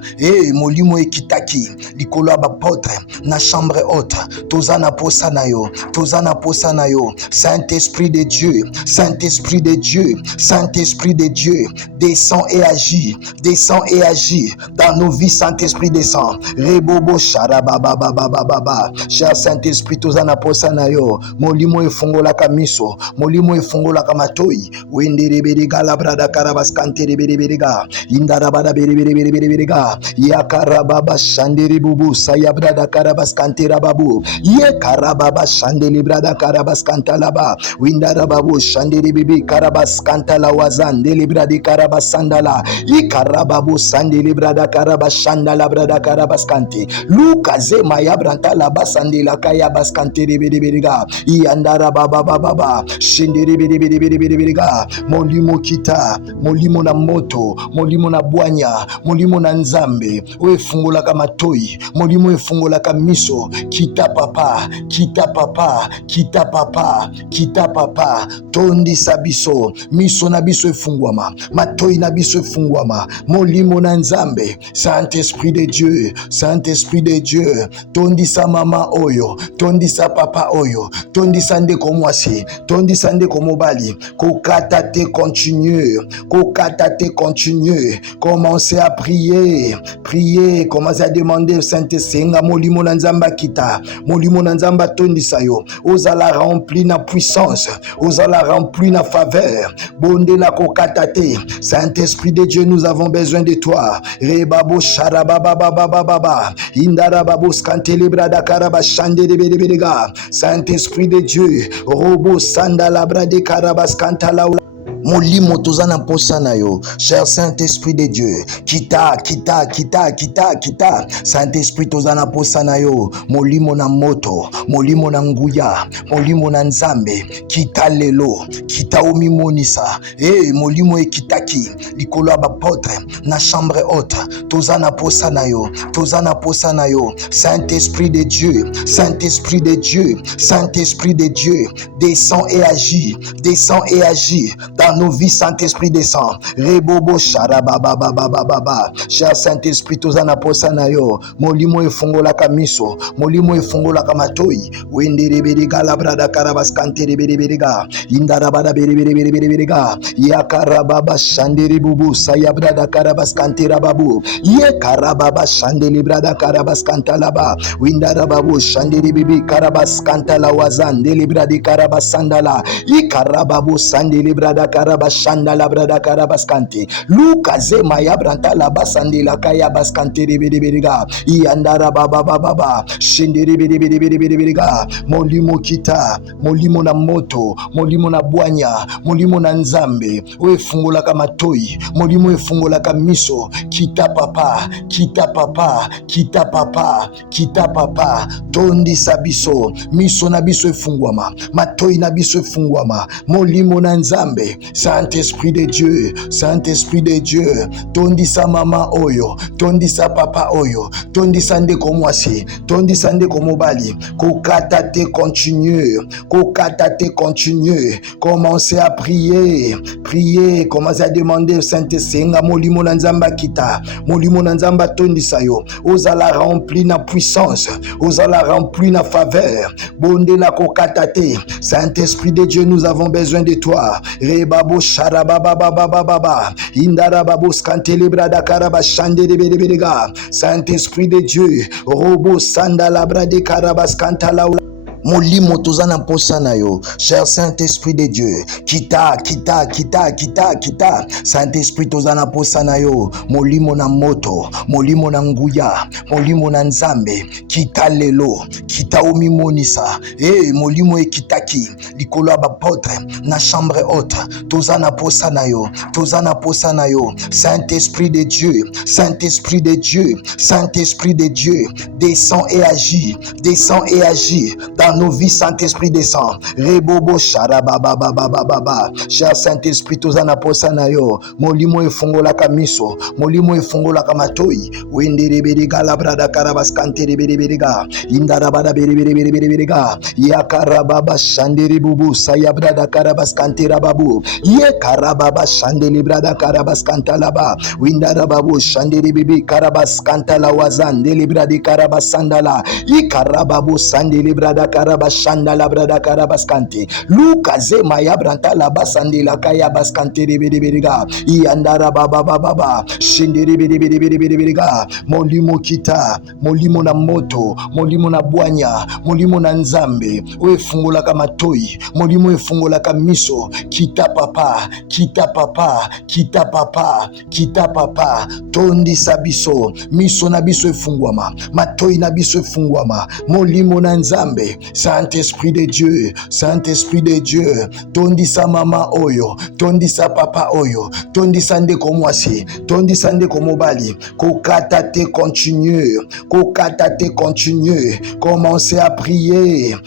Molimo ekitaki. Likolo ya bapotre. Na chambre haute. Tozana posana yo. Tozana posana yo. Saint-Esprit de Dieu. Saint-Esprit de Dieu. Saint-Esprit de Dieu. Descends et agis. Descends et agis. Dans nos vies, Saint-Esprit descend. Rebobo sharabababababa. Cher Saint-Esprit, tozana posana yo. Molimo efongola kamiso. Molimo efongola kamatoi. Wendereberiga labrada karabaskante reberiga. Indarabada beriberiga. Yakarababa shandere bubu sayabrada karabaskante rababu. Yekarababa shandele brada karabaskanta laba. Windarababu shandere bibi karabaskanta la wazan delibradi karabasandala. Ikarababu sandele brada karabashanda la brada karabaskante lukaze maya branta la basande la kaya baskante reberiga iandara baba shindere beriga molimo kita molimo na moto molimo na bwanya molimo na nzambe oefungola kama toi molimo efungola kama miso kita papa tondi sabiso miso na biso efungwama matoi na biso efungwama molimo na nzambe. Saint-Esprit de Dieu, Saint-Esprit de Dieu, tondisa mama oyo, tondisa papa oyo, tondisa ndeko mwasi, tondisa ndeko mobali, kokata te continue, commencez à prier, commencez à demander Saint-Esprit, nga molimo na nzamba kita, molimo na nzamba tondisa yo, ozala rempli na puissance, ozala rempli na faveur, bonde la kokata te, Saint-Esprit de Dieu, nous avons besoin de toi. Rebabo sharabababababa. Indarababo skantelebrada karabashande de bedebedega. Saint-Esprit de Dieu. Robo sandalabra de karabaskantala. Molimo tozana posana yo. Cher Saint-Esprit de Dieu. Kita. Saint-Esprit tozana posana yo. Molimo na moto. Molimo na nguya. Molimo na nzambe. Kita lelo. Kita omimonisa. Molimo ekitaki. Likolo ya bapotre. Na chambre haute. Tozana posana yo. Tozana posana yo. Saint-Esprit de Dieu. Saint-Esprit de Dieu. Saint-Esprit de Dieu. Descends et agis. Descends et agis. Dans nos vies, Saint-Esprit descend. Rebobo Sharabababababa. Cher Saint-Esprit, tozana posana yo. Molimo efongola kamiso. Molimo efongola kamatoi. Wendereberiga labrada karabas kantereberiga. Indarabada beriberiga. Yakarababa shandere bubu. Sayabrada karabas kanterababu. Yekarababa shandele brada karabas kantalaba. Windarababu shandere bibi karabas kantala wazan. Delibradi karabas sandala. Ikarababu sandele brada karabas shandala brada karabas kante. Lukaze maya branta la basandi la kaya baskante ribiriga. Iandara baba baba. Shindiri biriga. Molimo kita. Molimo na moto. Molimo na bwanya. Molimo na nzambe. We fungola kama toi. Molimo e fungola kama miso. Kita papa. Kita papa. Kita papa. Kita papa. Tondi sabiso. Miso na biso e fungwama. Matoi na biso e fungwama. Molimo na nzambe. Saint-Esprit de Dieu. Saint-Esprit de Dieu. Tondi sa mama oyo. Tondi sa papa oyo. Tondi sa ndeko mwasi. Tondi sa ndeko mobali. Kokata te continue. Kokata te continue. Commencez à prier. Prier. Commencez à demander au Saint-Esprit. Nga molimo na nzamba kita. Molimo na nzamba tondi sa yo. Ozala rempli na puissance. Ozala rempli na faveur. Bonde la kokata te. Saint-Esprit de Dieu, nous avons besoin de toi. Rebabo sharabababababa. Indarababo skantelebrada karaba shandebedebedega. Saint-Esprit de Dieu. Robo sandalabra de karabas kantala. Molimo tozana posana yo. Cher Saint-Esprit de Dieu. Kita. Saint-Esprit tozana posana yo. Molimo na moto. Molimo na nguya. Molimo na nzambe. Kita lelo. Kita omimonisa. Molimo ekitaki. Likolo abapotre. Na chambre haute. Tozana posana yo. Tozana posana yo. Saint-Esprit de Dieu. Saint-Esprit de Dieu. Saint-Esprit de Dieu. Descends et agis. Descends et agis. Dans nos vies, Saint-Esprit descend. Rebobo sharabababababa. Cher Saint-Esprit, tozana posana yo. Molimo efongola kamiso. Molimo efongola kamatoi. Wendereberiga labrada karabas kantereberiga. Indarabada beriberiga. Yakarababa shandere bubu. Sayabrada karabas kanterababu. Yekarababa shandele brada karabas kantalaba. Windarababu shandere bibi karabas kantala wazan. Delibradi karabas sandala. Ikarababu sandele brada karabashanda la brada karabaskante lukaze maya branta la basande la kaya baskante rebedebedega iandara baba shinderebedebedebedega molimo kita molimo na moto molimo na bwanya molimo na nzambe oefungola kama toi molimo efungola kama miso kita papa tondi sabiso miso na biso efungwama matoi na biso efungwama molimo na nzambe. Saint-Esprit de Dieu, Saint-Esprit de Dieu, tondi sa mama oyo, tondi sa papa oyo, tondi sa ndeko mwasi, tondi sa ndeko mobali, kokata te continue, commencez à prier,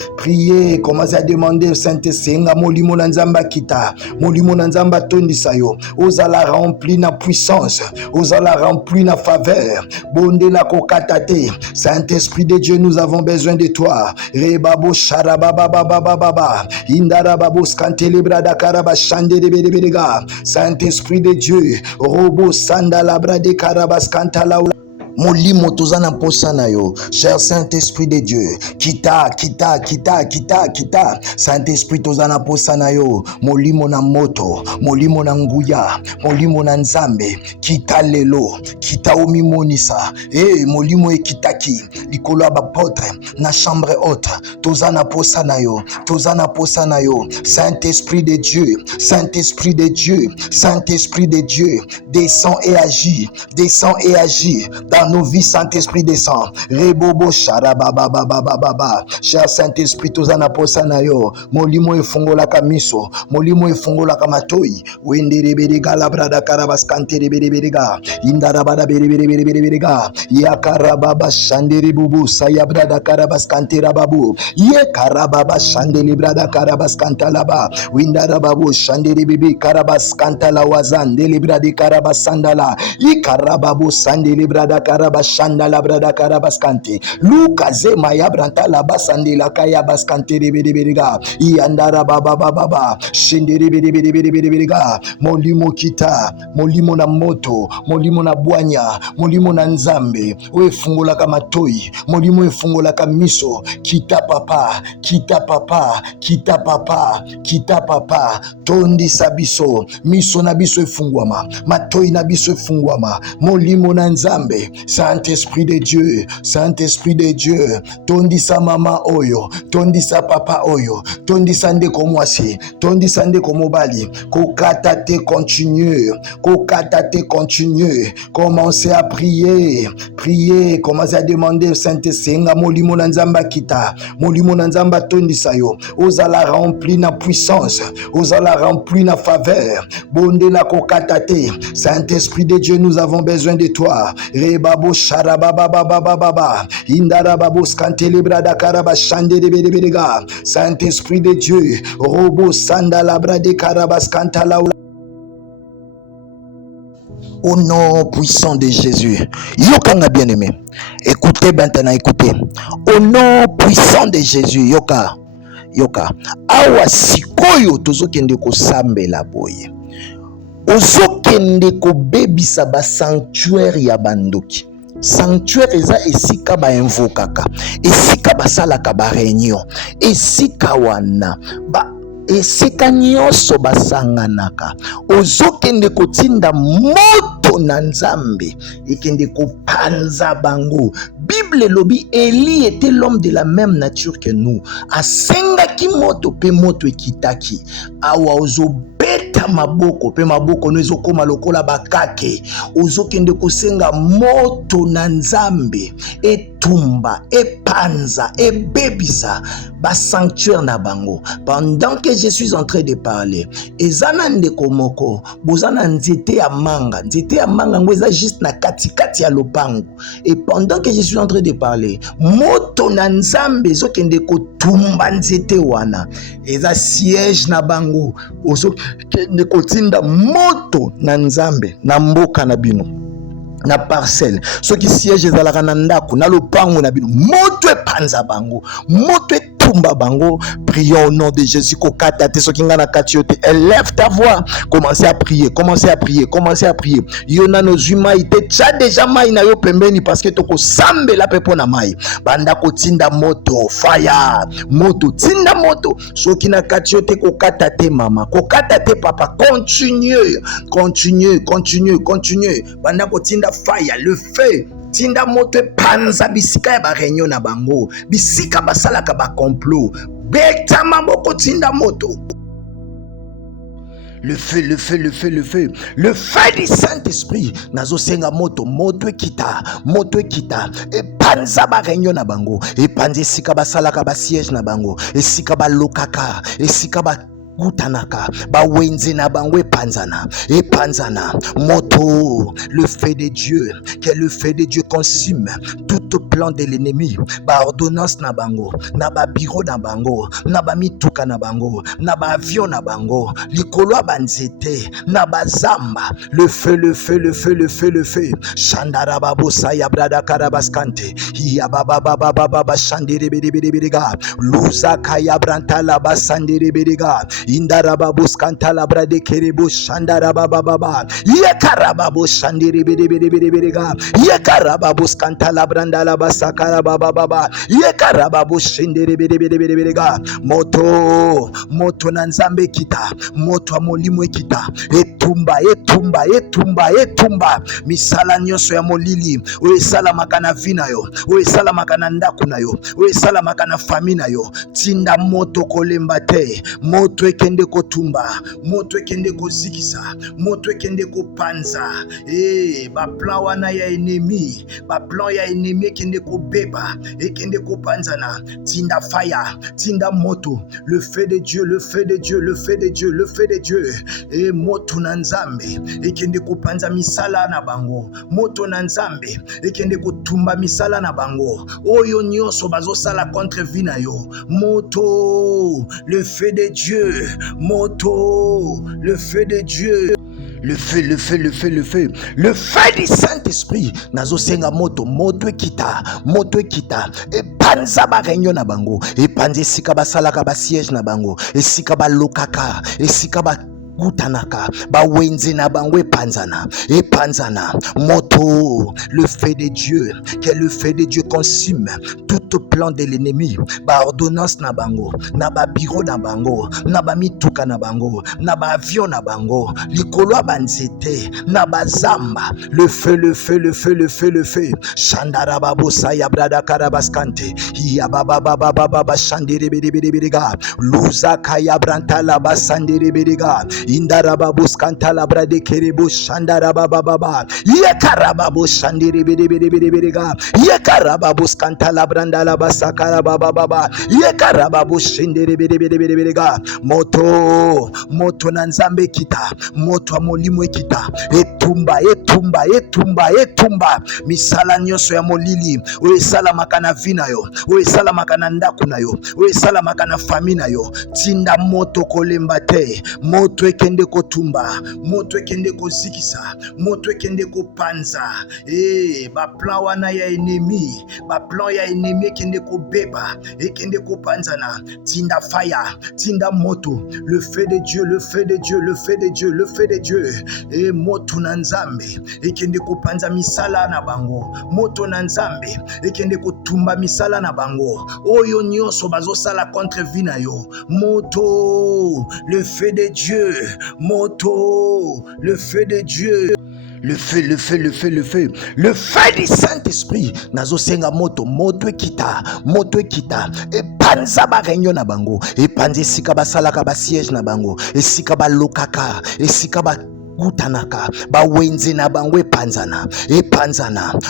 commencez à demander au Saint-Esprit, nga molimo na nzamba kita, molimo na nzamba tondi sa yo, ozala rempli na puissance, ozala rempli na faveur, bonde la kokata te, Saint-Esprit de Dieu, nous avons besoin de toi. Rebabo sharabababababa. Indarababo skantelebrada karaba shandebedebedega. Saint-Esprit de Dieu. Robo sandalabra de karabas kantala. Molimo tozana posana yo. Cher Saint-Esprit de Dieu. Kita. Saint-Esprit tozana posana yo. Molimo na moto. Molimo na nguya. Molimo na nzambe. Kita lelo. Kita omimonisa. Molimo ekitaki. Likolo abapotre. Na chambre haute. Tozana posana yo. Saint-Esprit de Dieu. Saint-Esprit de Dieu. Saint-Esprit de Dieu. Descends et agis. Dans nos vies, Saint-Esprit descend. Rebobo sharabababababa. Cher Saint-Esprit, tozana posana yo. Molimo efongola kamiso. Molimo efongola kamatoi. Wendereberiga labrada karabas kantereberiga. Indarabada beriberiga. Yakarababa shandere bubu. Sayabrada karabas kanterababu. Yekarababa shandele brada karabas kantalaba. Windarababu shandere bibi karabas kantala wazan. Delibradi karabas sandala. Ikarababu sandele brada karabas karabashanda la brada karabaskante luka zema ya branta la basande la kaya baskante ribiriga yandara baba baba shindiri biriga molimo kita molimo na moto molimo na bwanya molimo na nzambe oefungola kama toi molimo efungola kama miso kita papa kita papa kita papa kita papa tondi sabiso miso na biso efungwama matoi na biso efungwama molimo na nzambe Saint-Esprit de Dieu Saint-Esprit de Dieu tondi sa mama oyo tondi sa papa oyo tondi sa ndeko mwasi tondi sa ndeko mobali kokata te continue kokata te continue commencez à prier commencez à demander Saint-Esprit nga molimo na nzamba kita molimo na nzamba tondi sa yo ozala rempli na puissance ozala rempli na faveur bonde la kokata te Saint-Esprit de Dieu nous avons besoin de toi rebabo sharababa indarababo skantelebra dakaraba shande de bedega Saint-Esprit de Dieu robo sandalabra de karabaskantala. Au nom puissant de Jésus. Yoka bien-aimé. Écoutez maintenant, écoutez. Au nom puissant de Jésus. Yoka. Awa sikoyo tozokende kosambela boye. Ozokende kobebisa ba sanctuaire ya bandoki. Sanctuaire eza esika ba invokaka. Esika basalaka ba réunion. Esika wana ba esika nyonso basanganaka ozokende kotinda moto na nzambe ekende kopanza bango. Bible lobi Eli était l'homme de la même nature que nous asengaki moto pe moto ekitaki awa ozobeta maboko pe maboko no ezokoma lokola bakake ozokende kosenga moto na nzambe etumba epanza ebebisa ba sanctuaire na bango. Pendant que je suis en train de parler ezana ndeko moko bozana nzete ya manga ngo eza juste na katikati ya lopango et pendant que je suis en train de parler moto na nzambe ezokende kotumba nzete wana eza siège na bango ozokende kotinda moto na nzambe na mboka na bino na parcelle soki siège ezalaka na ndako na lopango na bino moto epanza bango moto etumba bango. Prions au nom de Jésus. Kokata te soki nga na kati yo te élève ta voix, commencez à prier yona nozwima ite tcha déjà mai na yo pembeni parce que toko sambela pepo na mai banda kotinda moto fire moto tinda moto soki na kati yo te kokata te mama kokata te papa continue banda kotinda fire le feu tinda moto panza bisika ya ba réunion na bango bisika basalaka ba complot beta maboko tinda moto. Le feu du Saint-Esprit nazo senga moto ekita e panza ba réunion na bango e panza esika basalaka ba siège na bango esika ba lokaka esika ba gutanaka ba wenze na bango epanzana moto. Le feu de Dieu, que le feu de Dieu consume tout plan de l'ennemi, ba ordonnance na bango na ba bureau na bango na ba mituka na bango na ba avion na bango likolo banzete na bazamba. Le feu shandara babosa ya brada karabaskante ya baba shandere bidega luza kaya branta la basandere bidega indara babuskanta la brade kerebo shandara baba ye karababo shandere bidega ye karababuskanta la branda la basakara baba ye karababo shandere bidega moto na nzambe kita moto amolimo kita etumba misala nyonso ya molili oyo esalamaka na vi na yo oyo esalamaka na ndako na yo oyo esalamaka na fami na yo tinda moto kolemba te moto ekende kotumba moto ekende kozikisa moto ekende kopanza baplan wana ya ennemi ekende kobeba ekende kopanzana tinda fire tinda moto. Le feu de Dieu moto na nzambe ekende kopanza misala na bango moto na nzambe ekende kotumba misala na bango oyo nyonso bazosala contre vi na yo moto. Le feu de Dieu moto. Le feu de Dieu Le feu, le feu, le feu, le feu. Le feu du Saint-Esprit. Nazo senga moto, moto ekita, moto ekita. Et panza ba réunion na bango. Et panze sika ba salaka ba siège na bango. Et sika ba lokaka. Et sika ba gutanaka ba wenze na bango epanzana moto. Le feu de Dieu, que le feu de Dieu consume tout plan de l'ennemi. Ba ordonnance na bango, na ba bureau na bango, na ba mituka na bango, na ba avion na bango, likolo banzete na bazamba. Le feu, le feu, le feu, le feu, le feu. Shandara babosa ya brada karabaskante ya baba baba baba shandere bidibidibidga luza kaya branta la basandere bidga indara babuskanta la brade kerebo shandara baba baba ye karababo shandere bidibidibidga ye karababuskanta la branda la basakara baba baba ye karababo shandere bidibidibidga moto moto na nzambe kita moto amolimo kita etumba etumba etumba etumba misala nyonso ya molili oyo esalamaka na vi na yo, oyo esalamaka na ndako na yo, oyo esalamaka na fami na yo, tinda moto kolemba te, moto ekende kotumba, moto ekende kozikisa, moto ekende kopanza. Ba plan wana ya ennemi, ba plan ya ennemi ekende kobeba, ekende kopanzana, tinda fire, tinda moto, le feu de Dieu, le feu de Dieu, le feu de Dieu, le feu de Dieu. Moto na nzambe ekende kopanza misala na bango, moto na nzambe ekende kotumba misala na bango oyo nyonso bazosala contre vi na yo. Moto, le feu de Dieu, moto, le feu de Dieu. Le feu, le feu, le feu, le feu. Le feu du Saint-Esprit. Nazo senga moto, moto ekita, moto ekita. Et panza ba réunion na bango. Et panze sika ba salaka ba siège na bango. Et sika ba lokaka. Et sika ba gutanaka ba wenze na bango epanzana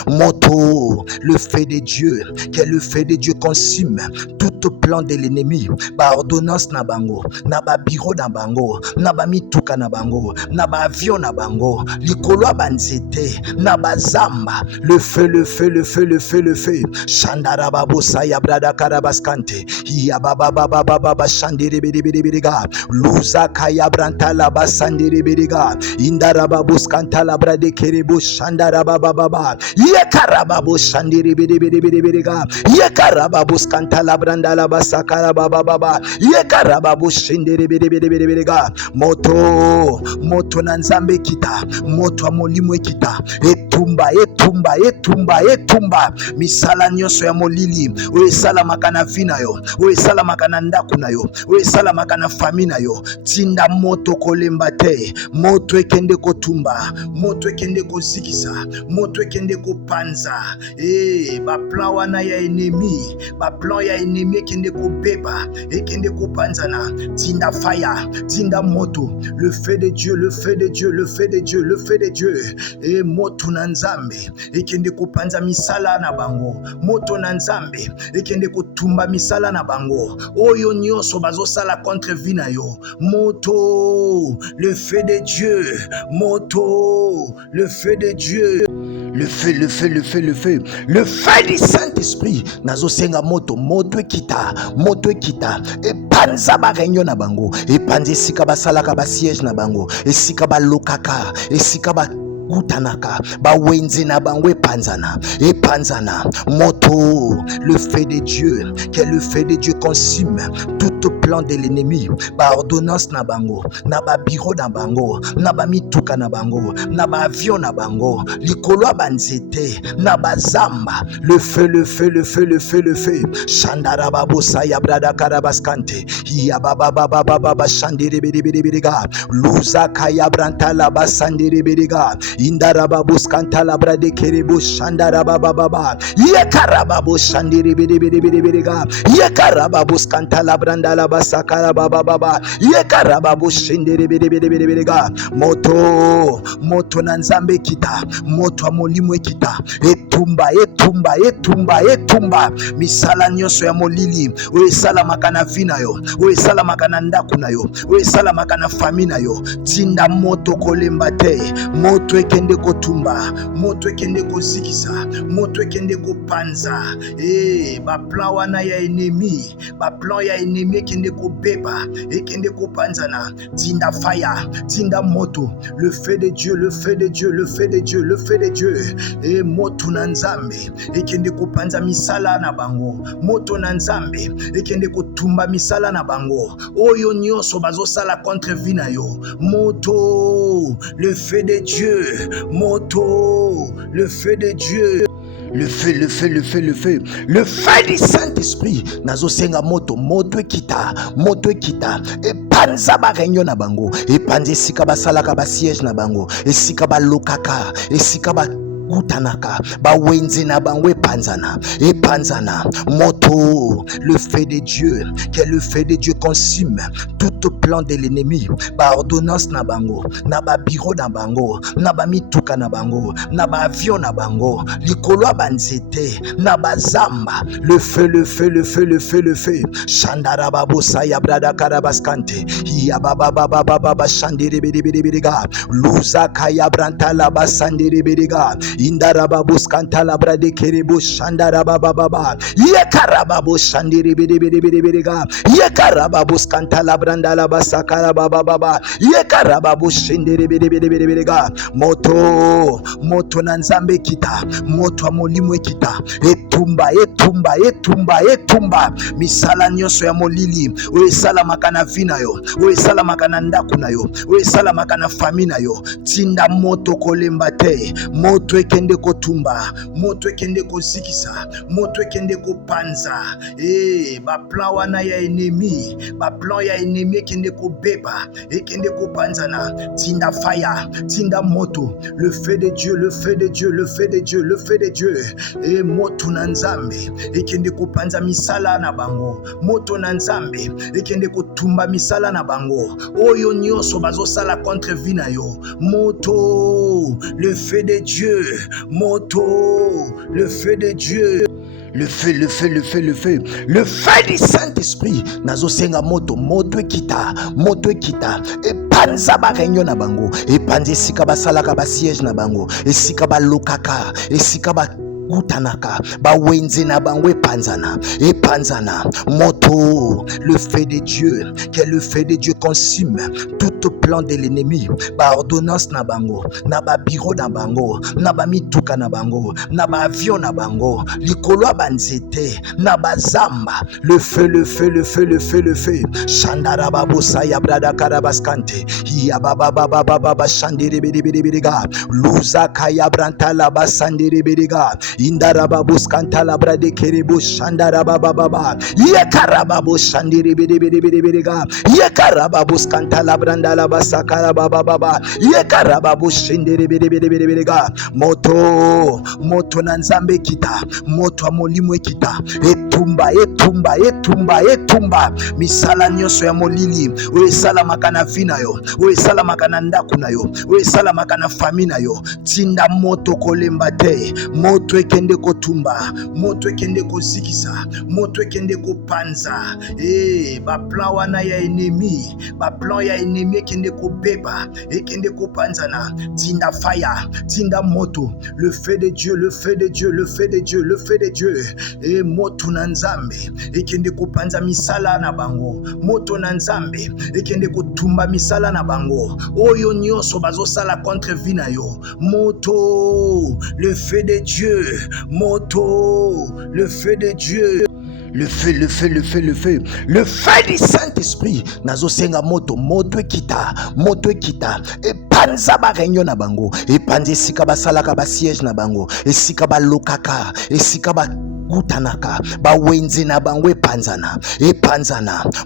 moto. Le feu de Dieu, que le feu de Dieu consume tout plan de l'ennemi. Ba ordonnance na bango, na ba bureau na bango, na ba mituka na bango, na ba avion na bango, likolo banzete na bazamba. Le feu, le feu, le feu, le feu, le feu. Shandara babosa ya brada karabaskante ya baba baba baba shandere bidibidibidga luza kaya branta la basandere bidga indara babuskanta la brade kerebo shandara baba baba ye karababo shandere bidibidibidga ye karababuskanta la branda la basakara baba baba ye karababo shandere bidibidibidga moto moto na nzambe kita moto amolimo kita etumba etumba etumba etumba misala nyonso ya molili oyo esalamaka na vi na yo, oyo esalamaka na ndako na yo, oyo esalamaka na fami na yo, tinda moto kolemba te, moto ekende kotumba, moto ekende kozikisa, moto ekende kopanza. Ba plan wana ya ennemi, ba plan ya ennemi ekende kobeba, ekende kopanzana, tinda fire, tinda moto. Le feu de Dieu, le feu de Dieu, le feu de Dieu, le feu de Dieu. Moto na nzambe ekende kopanza misala na bango, moto na nzambe ekende kotumba misala na bango oyo nyonso bazosala contre vi na yo. Moto, le feu de Dieu, moto, le feu de Dieu. Le feu, le feu, le feu, le feu. Le feu du Saint-Esprit. Nazo senga moto, moto ekita, moto ekita. Et panza ba réunion na bango. Et panze sika ba salaka ba siège na bango. Et sika ba lokaka. Et sika ba gutanaka ba wenze na bango epanzana moto. Le feu de Dieu, que le feu de Dieu consume tout plan de l'ennemi. Ba ordonnance na bango, na ba bureau na bango, na ba mituka na bango, na ba avion na bango, likolo banzete na bazamba. Le feu, le feu, le feu, le feu, le feu. Shandara babosa ya brada karabaskante ya baba baba baba shandere bidibidibidga luza kaya branta la basandere bidga indara babuskanta la brade kerebo shandara baba baba ye karababo shandere bidibidibidga ye karababuskanta la branda la basakara baba baba ye karababo shandere bidibidibidga moto moto na nzambe kita moto amolimo kita etumba etumba etumba etumba misala nyonso ya molili oyo esalamaka na vi na yo, oyo esalamaka na ndako na yo, oyo esalamaka na fami na yo, tinda moto kolemba te, moto ekende kotumba, moto ekende kozikisa, moto ekende kopanza. Ba plan wana ya ennemi, ba plan ya ennemi ekende kobeba, ekende kopanzana. Tinda fire, tinda moto, le feu de Dieu, le feu de Dieu, le feu de Dieu, le feu de Dieu. Moto na nzambe ekende kopanza misala na bango, moto na nzambe ekende kotumba misala na bango oyo nyonso bazosala contre vie na yo. Moto, le feu de Dieu, moto, le feu de Dieu. Le feu, le feu, le feu, le feu, le feu du Saint-Esprit. Nazo senga moto, moto ekita, e panza ba réunion na bango, e panze sika ba salaka ba siège na bango, e sika ba lokaka, e sika ba kutanaka, ba wenze na bango epanzana, moto, le feu de Dieu, que le feu de Dieu consume tout plan de l'ennemi, ba ordonnance na bango, na ba bureau na bango, na ba mituka na bango, na ba avion na bango, likolo banzete, na ba zamba, le feu, le feu, le feu, le feu, le feu, shandara babosa ya brada karabaskante, ya baba baba baba shandere bidibidibidga, luza kaya branta la basandere bidga, indarababus kantala brade kerebo shandarabababa yekarababus shandiri bidibidibidga yekarababus kantala brandala basakara bababa yekarababus shindiri bidibidibidga. Moto na nzambe kita, moto wa molimo kita, etumba misala nyonso ya molili oyo esalamaka na vi na yo, oyo esalamaka na ndako na yo, oyo esalamaka na fami na yo, tinda moto kolemba te, moto ekende kotumba, moto ekende kozikisa, moto ekende kopanza. Ba plan wana ya ennemi, ba plan ya ennemi ekende kobeba, ekende kopanzana. Tinda fire, tinda moto, le feu de Dieu, le feu de Dieu, le feu de Dieu, le feu de Dieu. Moto na nzambe ekende kopanza misala na bango, moto na nzambe ekende kotumba misala na bango oyo nyonso bazosala contre vie na yo. Moto, le feu de Dieu, moto, le feu de Dieu. Le feu, le feu, le feu, le feu, le feu du Saint-Esprit. Nazo senga moto, moto ekita, e panza ba réunion na bango, e panze sika ba salaka ba siège na bango, e sika ba lokaka, e sika ba kutanaka, ba wenze na bango epanzana, moto, le feu de Dieu, que le feu de Dieu consume tout plan de l'ennemi, ba ordonnance na bango, na ba bureau na bango, na ba mituka na bango, na ba avion na bango, likolo banzete, na ba zamba, le feu, le feu, le feu, le feu, le feu, shandara babosa ya brada karabaskante, ya baba baba baba shandere bidibidibidga, luza kaya branta la basandere bidga, indarababus kantala brade kerebo shandarabababa yekarababus shandiri bidibidibidga, yekarababus kantala brandala basakara bababa yekarababus shindiri bidibidibidga. Moto na nzambe kita, moto wa molimo kita, etumba misala nyonso ya molili oyo esalamaka na vi na yo, oyo esalamaka na ndako na yo, oyo esalamaka na fami na yo, tinda moto kolemba te, moto ekende kotumba, moto ekende kozikisa, moto ekende kopanza. Ba plan wana ya ennemi, ba plan ya ennemi ekende kobeba, ekende kopanzana. Tinda fire, tinda moto, le feu de Dieu, le feu de Dieu, le feu de Dieu, le feu de Dieu. Moto na nzambe ekende kopanza misala na bango, moto na nzambe ekende kotumba misala na bango oyo nyonso bazosala contre vie na yo. Moto, le feu de Dieu, moto, le feu de Dieu. Le feu, le feu, le feu, le feu, le feu du Saint-Esprit. Nazo senga moto, moto ekita, e panza ba réunion na bango, e panze sika ba salaka ba siège na bango, e sika ba lokaka, e sika ba kutanaka, ba wenze na bango epanzana,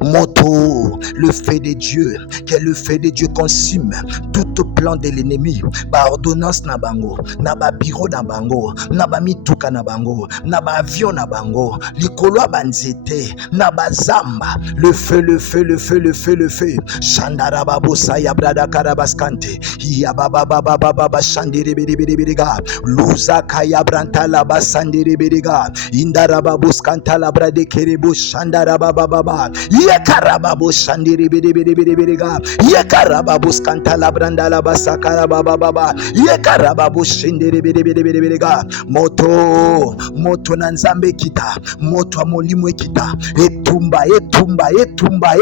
moto, le feu de Dieu, que le feu de Dieu consume tout plan de l'ennemi, ba ordonnance na bango, na ba bureau na bango, na ba mituka na bango, na ba avion na bango, likolo banzete, na ba zamba, le feu, le feu, le feu, le feu, le feu, shandara babosa ya brada karabaskante, ya baba baba baba shandere bidibidibidga, luza kaya branta la basandere bidga, indarababus kantala brade kerebo shandarabababa yekarababo shandiribiribiribiriga yekarababus kantala brandala basakara baba yekarababo shindiribiribiriga moto na nzambe kita moto ya molimo ekita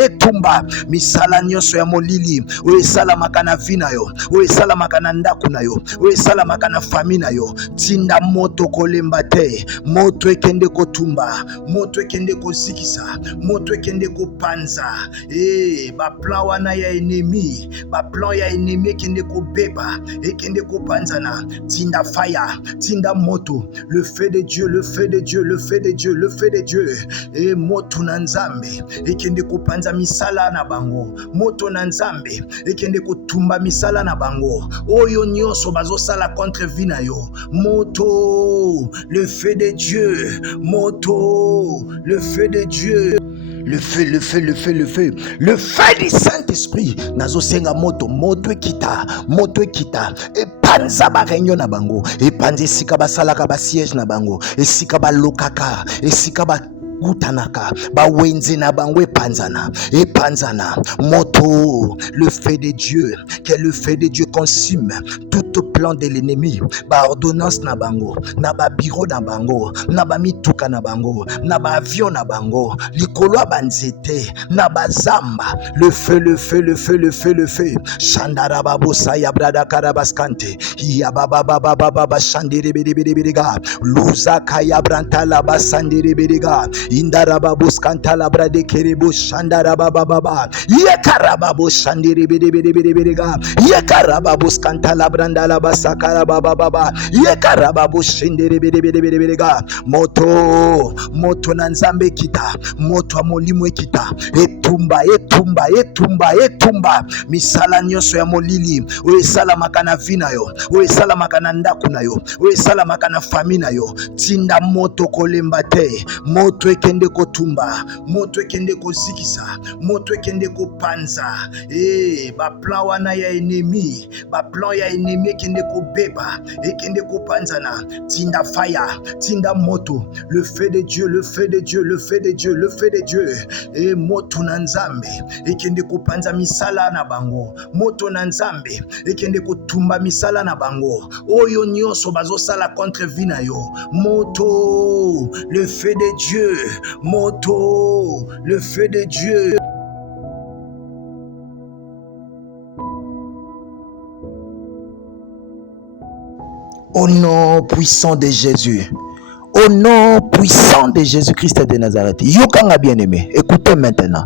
etumba misala nyonso ya molili oyo esalamaka na vi na yo oyo esalamaka na ndako na yo oyo esalamaka na fami na yo tinda moto kolemba te moto ekende kotumba moto ekende kozikisa moto ekende kopanza baplan wana ya ennemi baplan ya ennemi ekende kobeba ekende kopanzana tinda fire tinda moto le feu de Dieu le feu de Dieu le feu de Dieu le feu de Dieu moto na nzambe ekende kopanza misala na bango moto na nzambe ekende kotumba misala na bango oyo nyonso bazosala contre vi na yo moto le feu de Dieu moto le feu de Dieu le feu le feu du Saint-Esprit nazosenga moto ekita epanza ba réunion na bango epanza esika basalaka ba siège na bango esika balokaka esika gutanaka bawenze na bango epanzana moto le feu de Dieu que le feu de Dieu consume tout plan de l'ennemi ba ordonnance na bango na ba bureau na bango na ba mituka na bango na ba avion na bango likolo ya banzete na bazamba le feu shandara babosa ya brada karabaskante ya baba shandire biriga luzaka ya brantala basandire biriga indarababus kantala brade kerebo shandarababa yekarababus shandire biriga yekarababus kantala brandala basakara baba yekarababus shindire biriga moto na nzambe kita moto ya molimo ekita etumba misala nyonso ya molili oyo esalamaka na vi na yo oyo esalamaka na ndako na yo oyo esalamaka na fami na yo tinda moto kolemba te moto ekende kotumba moto ekende kozikisa moto ekende kopanza baplan wana ya ennemi baplan ya ennemi ekende kobeba ekende kopanzana tinda fire tinda moto le feu de Dieu le feu de Dieu le feu de Dieu le feu de Dieu moto na nzambe ekende kopanza misala na bango moto na nzambe ekende kotumba misala na bango oyo nyonso bazosala contre vi na yo moto le feu de Dieu moto le feu de Dieu. Au nom puissant de Jésus, au nom puissant de Jésus-Christ de Nazareth, yokanga bien-aimé, écoutez maintenant.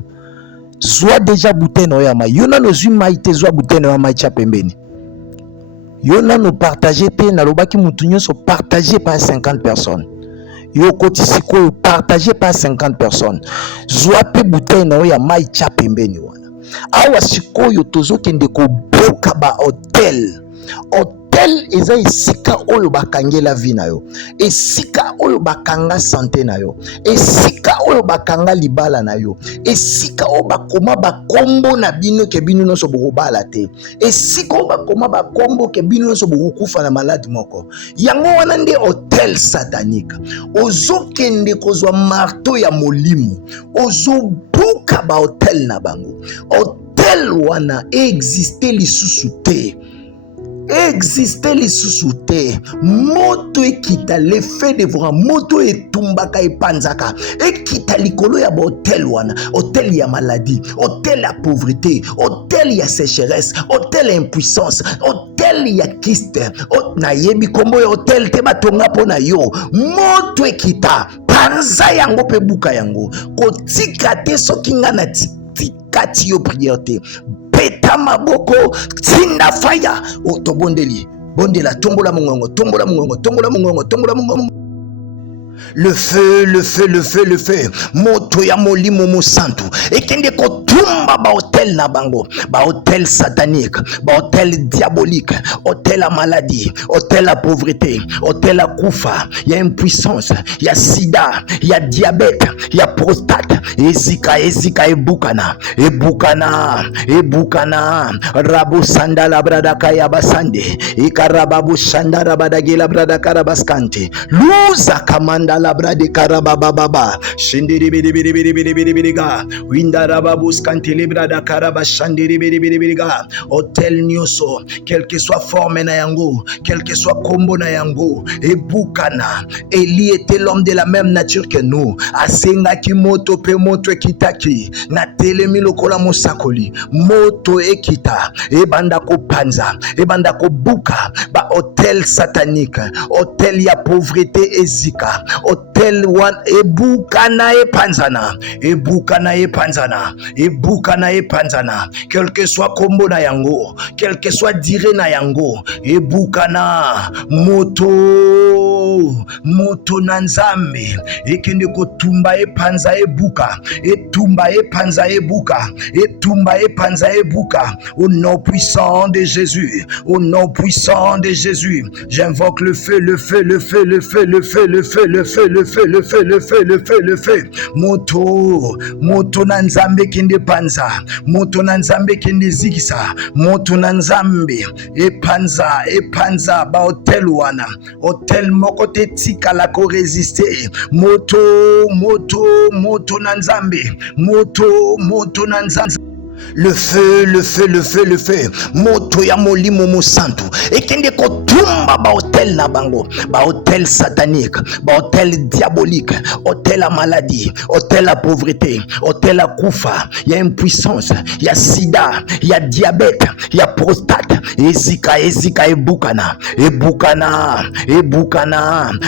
Soit déjà bouteille no yama, yona no zumaite soit bouteille no yama cha pembeni. Yona no partager te na lobaki mutunyo so partager par 50 personnes. Yo koti siko partager par 50 personnes. Soit pe bouteille no yama cha pembeni wana. Awa siko yo tozo kende ko boka ba hotel. Eza esika oyo bakangela vi na yo esika oyo bakanga santé na yo esika oyo bakanga libala na yo esika oyo bakoma bakombo na bino ke bino nyonso bokobala te esika oyo bakoma bakombo ke bino nyonso bokokufa na maladi moko yango wana nde hotel satanique ozokende kozwa marteau ya molimo ozobuka ba hotel na bango hotel wana existe lisusu te exister lisusu te moto ekita le fait de voir moto etumbaka epanzaka ekita likolo ya hotel wana hotel ya maladie hotel ya pauvreté hotel ya sécheresse hotel ya impuissance hotel ya kyste na yebi kombo ya hotel te batonga pona yo moto ekita panza yango pe buka yango kotika te soki nga na tikati yo prière te peta maboko tinda fire otobondeli bondela tombola mungongo le feu moto ya molimo musantu ekende kotumba ba hotel na bango ba hotel satanique ba hotel diabolique hotel à maladie hotel à pauvreté hotel à kufa ya impuissance ya sida ya diabète ya prostate ezika ebukana rabo sandala bradaka ya basande ikarababu shandara badagila bradaka baskante luza kamanda Sanda labra de karabababa. Shindiri bidi bidi bidi bidi bidi bidi ga. Windarababus kantilibra da karaba shandiri bidi bidi bidi ga. Hotel nyoso, quelle que soit forme na yango, quel que soit combo na yango, et Bukana, Eli était l'homme de la même nature que nous. Asenga ki moto pe moto ekitaki, na telemi lokola mosakoli, moto ekita, e banda ko panza, e banda ko buka, ba hotel satanique, hotel ya pauvreté ezika, hotel wan e bukana e panzana, e bukana e panzana, e bukana e panzana, quel que soit combo na yango, quel que soit dire na yango, e bukana moto na nzambe ekende kotumba epanza ebuka, etumba epanza ebuka, etumba epanza ebuka, au nom puissant de Jésus, au nom puissant de Jésus, j'invoque le feu, le feu, le feu, le feu, le feu, le feu, le feu, le feu, le feu, le feu, le feu, le feu, moto na nzambe kende panza, moto na nzambe kende zikisa, moto na nzambe epanza ba hotel wana, hotel moko te tika la ko résister, moto na nzambe, moto na nzambe. Le feu, le feu, le feu, le feu. Moto ya molimo mosantu. Ekende kotumba ba hotel na bango, ba hotel satanique, ba hotel diabolique, hotel à maladie, à pauvreté, hotel à kufa, il y a impuissance, il y a sida, il y a diabète, il y a prostate, ezika ebukana,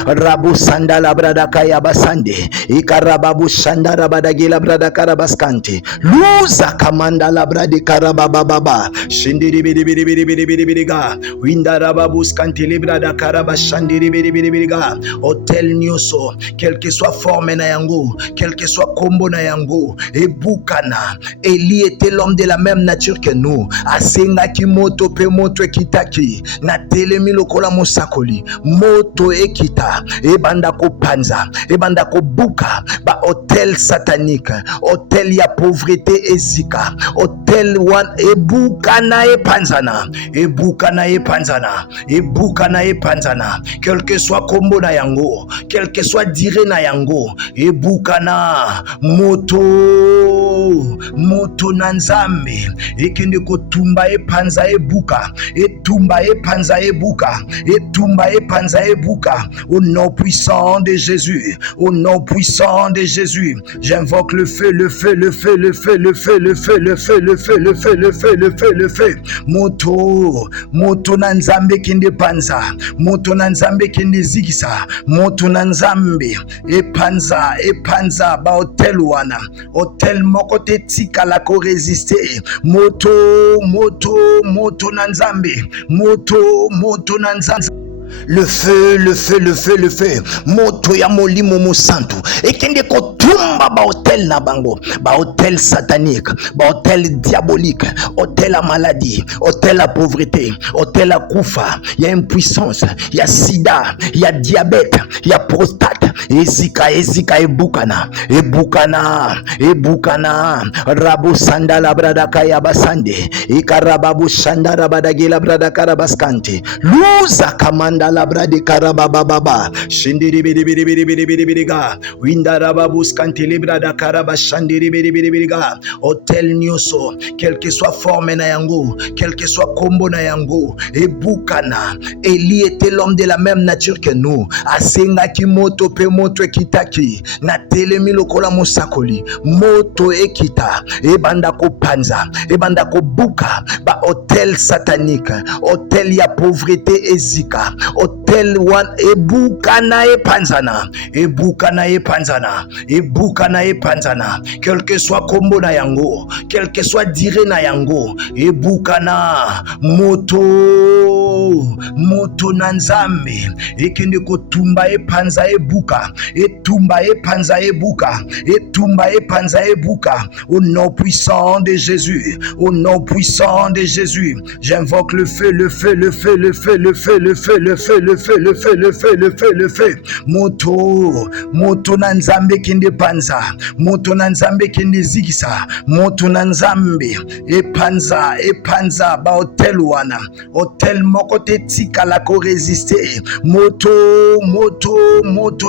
rabo sanda la brada kaya basande, ikarababu shanda rabada gila brada karabaskante, luza kamanda la brade karabababa, shindiri bidi bidi bidi bidi bidi bidi ga, windarababu skante libra da karabashandiri bidi bidi bidi ga, hotel nyoso, quel que soit forme na yango, quel que soit combo na yango, ebukana, Eli était l'homme de la même nature que nous, asenga ki moto pe moto ekitaki, na telemi lokola mosakoli, moto ekita, ebanda ko panza, ebanda ko buka, ba hotel satanique, hotel ya pauvreté ezika, hotel wan ebukana epanzana, quel que soit combo na yango, quel que soit dire na yango, ebukana moto na nzambe, ekende kotumba epanza ebuka, etumba epanza ebuka, au nom puissant de Jésus, au nom puissant de Jésus, j'invoque le feu, le feu, le feu, le feu, le feu, le feu, le feu, le feu, le feu, le feu, le feu, le feu, moto na nzambe kende panza, moto na nzambe kende zikisa, moto na nzambe epanza ba hotel wana, hotel moko te tika la ko résister, moto na nzambe, moto na nzambe. Le feu, le feu, le feu, le feu. Moto ya molimo mosantu. Ekende kotumba ba hotel na bango, ba hotel satanique, ba hotel diabolique, hotel à maladie, hotel à pauvreté, hotel à kufa, il y a impuissance, il y a sida, il y a diabète, il y a prostate, ezika ebukana, rabo sanda la brada kaya basande, ikarababu shanda rabada gila brada karabaskante, luza kamanda la brade karabababa, shindiri bidi bidi bidi bidi bidi bidi ga, windarababu skante libra da karaba shandiri bidi bidi bidi ga, hotel nyoso, quel que soit forme na yango, quel que soit combo na yango, ebukana, Eli était l'homme de la même nature que nous, asenga ki moto pe moto ekitaki, na telemi lokola mosakoli, moto ekita, ebanda ko panza, ebanda ko buka, ba hotel satanique, hotel ya pauvreté ezika, hotel wan ebukana epanzana, quel que soit combo na yango, quel que soit dire na yango, ebukana moto na nzambe, ekende kotumba epanza ebuka, etumba epanza ebuka, au nom puissant de Jésus, au nom puissant de Jésus, j'invoque le feu, le feu, le feu, le feu, le feu, le feu, le feu, feu, le feu, le feu, le feu, le feu. Moto na nzambe kende panza, moto na nzambe kende zigisa, moto na nzambe epanza ba hotel wana, hotel moko te tikala ko résister. Moto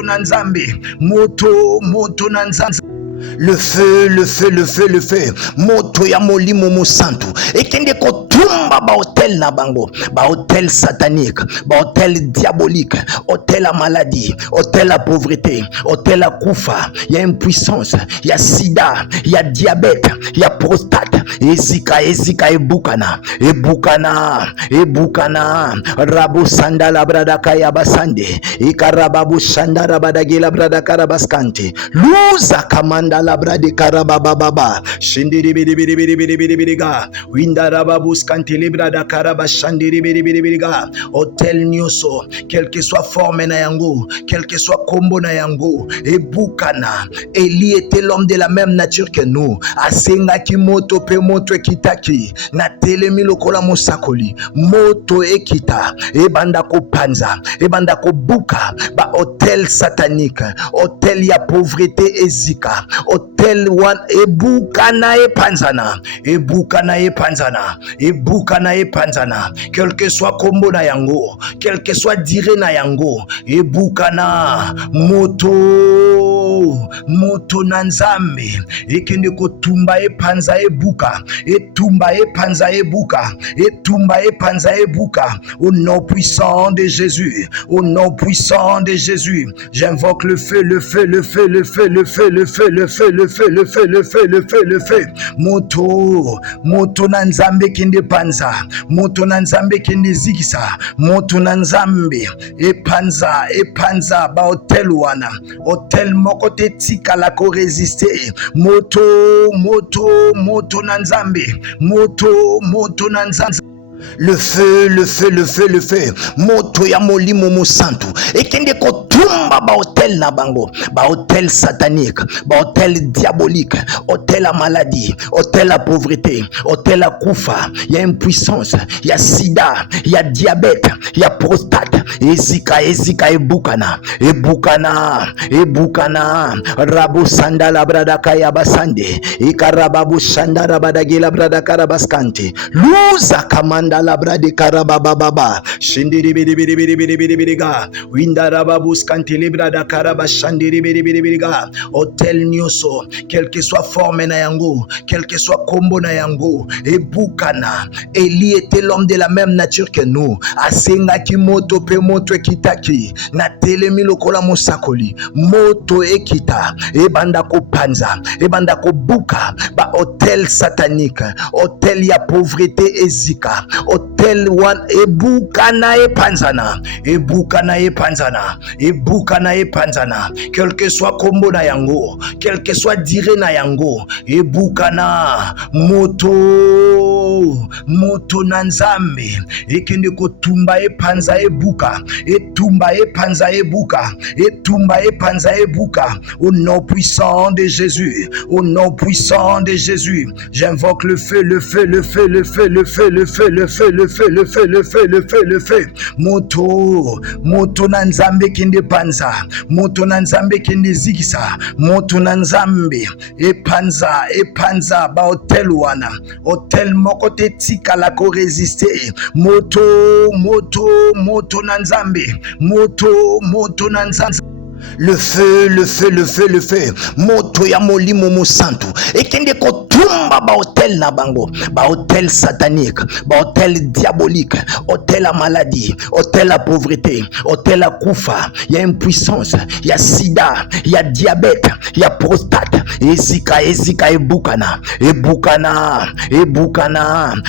na nzambe, moto na nzambe. Le feu, le feu, le feu, le feu. Moto ya molimo mosantu. Ekende kotumba ba hotel na bango. Ba hotel satanique, ba hotel diabolique, hotel à maladie, hôtel à pauvreté, hôtel à kufa, il y a impuissance, il y a sida, il y a diabète, il y a prostate, ezika ebukana, rabo sandala brada kaya basande, ikarababu shandara badagila brada karabaskante, luza kamanda la brade karabababa, shindiri bidi winda babus kantili brada karabashandiri bidi hôtel nyoso, quelle que soit forme na yango, quel que soit combo na yango, ebukana. Eli était l'homme de la même nature que nous. Asenga ki moto pe moto ekitaki na telemi lokola mosakoli moto ekita ebanda ko panza ebanda ko buka ba hôtel satanique, hôtel ya pauvreté ezika, hôtel wan ebukana epanzana, quel que soit combo na yango, quel que soit dire na yango, ebukana moto na nzambe ekende kotumba epanza ebuka, etumba epanza ebuka, etumba epanza ebuka, au nom puissant de Jésus, au nom puissant de Jésus, j'invoque le feu, le feu, le feu, le feu, le feu, le feu, le feu, le feu, le feu, le feu, le feu, le feu, moto na nzambe kende panza, moto na nzambe kende zigisa, moto na nzambe epanza ba hotel wana, hotel moko te tikala ko résister. Moto na nzambe, moto na nzambe. Le feu, le feu, le feu, le feu. Moto ya molimo mosantu. Ekende kotumba ba hotel na bango. Ba hotel satanique, ba hotel diabolique, hotel à maladie, hôtel à pauvreté, hôtel à kufa. Il y a impuissance, il y a sida, il y a diabète, il y a prostate. Ezika ebukana. Rabo sandala brada kaya basande. Ikarababu shandara badagila brada karabaskante. Luza kamanda la brade karabababa shindiri bidi winda rababus kantili brada karaba shandiri bidi hotel nyoso, quelle que soit forme na yango, quel que soit combo na yango, ebukana. Eli était l'homme de la même nature que nous. Asenga ki moto pe moto ekitaki na telemi lokola mosakoli moto ekita ebanda ko panza ebanda ko buka ba hotel satanique, hotel ya pauvreté ezika, hotel wan ebukana epanzana, quel que soit combo na yango, quel que soit dire na yango, ebukana moto na nzambe ekende kotumba epanza ebuka, etumba epanza ebuka, au nom puissant de Jésus, au nom puissant de Jésus, j'invoque le feu, le feu, le feu, le feu, le feu, le feu, le feu, le feu, le feu, le feu, le feu, le feu. Moto na nzambe kende panza, moto na nzambe kende zigisa, moto na nzambe epanza ba hotel wana, hotel moko te tikala ko résister. Moto na nzambe, moto na nzambe. Le feu, le feu, le feu, le feu. Moto ya molimo mosantu. Ekende kotumba ba hotel na bango. Ba hotel satanique, ba hotel diabolique, hôtel à maladie, hôtel à pauvreté, hôtel à kufa. Il y a impuissance, il y a sida, il y a diabète, il y a prostate. Ezika ebukana.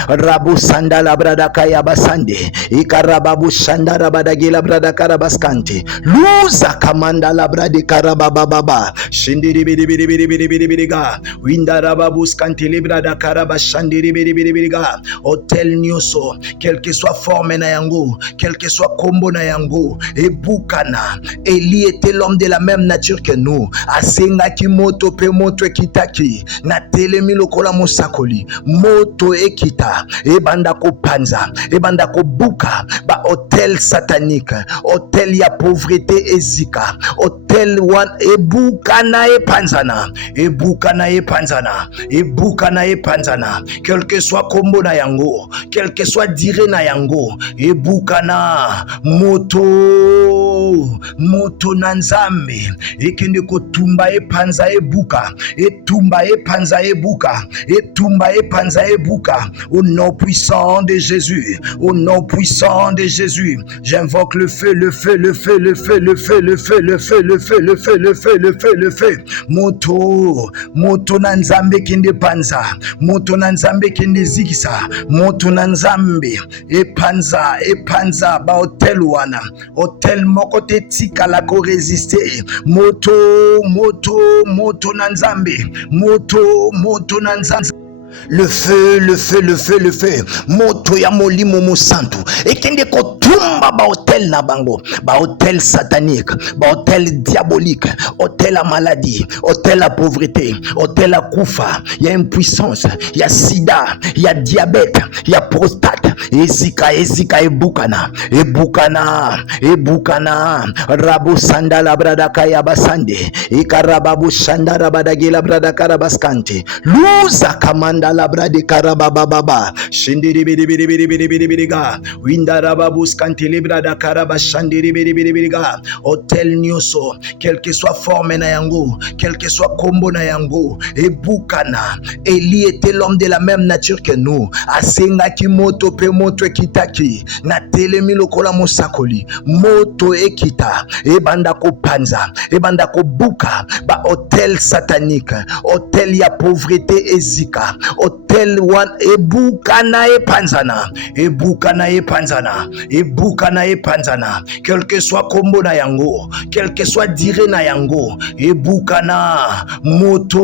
Rabo sandala brada kaya basande. Ikarababu shandara badagila brada karabaskante. Luza kamanda Sanda labra de karabababa. Shindiri bidi bidi bidi bidi bidi bidi ga. Windarababus kantilibra da karaba shandiri bidi bidi bidi ga. Hotel nyoso, quelle que soit forme na yango, quel que soit combo na yango, et Bukana, Eli était l'homme de la même nature que nous. Asenga ki moto pe moto ekitaki, na telemi lokola mosakoli, moto ekita, e banda ko panza, e banda ko buka, ba hotel satanique, hotel ya pauvreté ezika, hotel wan e bukana e panzana, e bukana e panzana, e bukana e panzana, quel que soit combo na yango, quel que soit dire na yango, e bukana moto na nzambe ekende kotumba epanza ebuka, etumba epanza ebuka, etumba epanza ebuka, au nom puissant de Jésus, au nom puissant de Jésus, j'invoque le feu, le feu, le feu, le feu, le feu, le feu, le feu, le feu, le feu, le feu, le feu, le feu, moto na nzambe kende panza, moto na nzambe kende zikisa, moto na nzambe epanza ba hotel wana, hotel moko te tikala ko résister, moto na nzambe, moto na nzambe. Le feu, le feu, le feu, le feu. Moto ya molimo mosantu. Ekende kotumba ba hotel na bango. Ba hotel satanique, ba hotel diabolique, hotel à maladie, hôtel à pauvreté, hôtel à kufa, il y a impuissance, il y a sida, il y a diabète, il y a prostate. Ezika ebukana. Rabu sanda la brada kaya basande. Ikarababu shanda rabadagila brada karabaskante. Luza kamanda la brade karabababa. Shindiri bidi bidi bidi bidi bidi bidi ga. Winda rababu skante libra da karabashandiri bidi bidi bidi ga. Hotel nyoso, quel que soit forme na yango, quel que soit combo na yango, ebukana. Eli était l'homme de la même nature que nous. Asenga ki moto pe moto ekitaki, na telemi lokola mosakoli, moto ekita, ebanda ko panza, ebanda ko buka, ba hotel satanique, hotel ya pauvreté ezika, hotel wan ebukana epanzana, quel que soit combo na yango, quel que soit dire na yango, ebukana, moto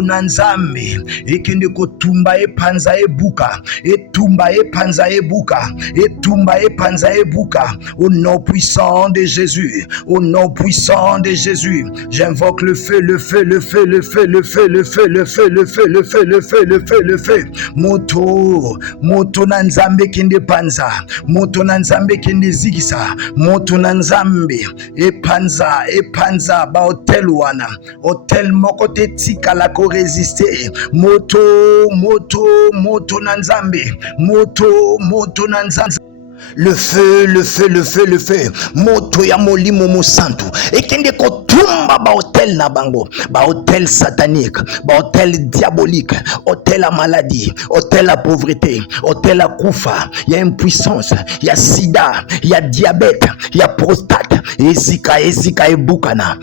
na nzambe, ekende kotumba epanza ebuka, etumba epanza ebuka, etumba epanza ebuka, au nom puissant de Jésus, au nom puissant de Jésus, j'invoque le feu, le feu, le feu, le feu, le feu, le feu, le feu, le feu, le feu, le feu, le feu, le feu, moto na nzambe kende panza, moto na nzambe kende zigisa, moto na nzambe epanza ba hotel wana, hotel moko te tikala ko résister, moto na nzambe, moto na nzambe. Le feu, le feu, le feu, le feu. Moto ya molimo mosantu. Ekende kotumba ba hotel na bango. Ba hotel satanique, ba hotel diabolique, hotel à maladie, hotel à pauvreté, hotel à kufa. Il y a impuissance, il y a sida, il y a diabète, il y a prostate. Ezika ebukana.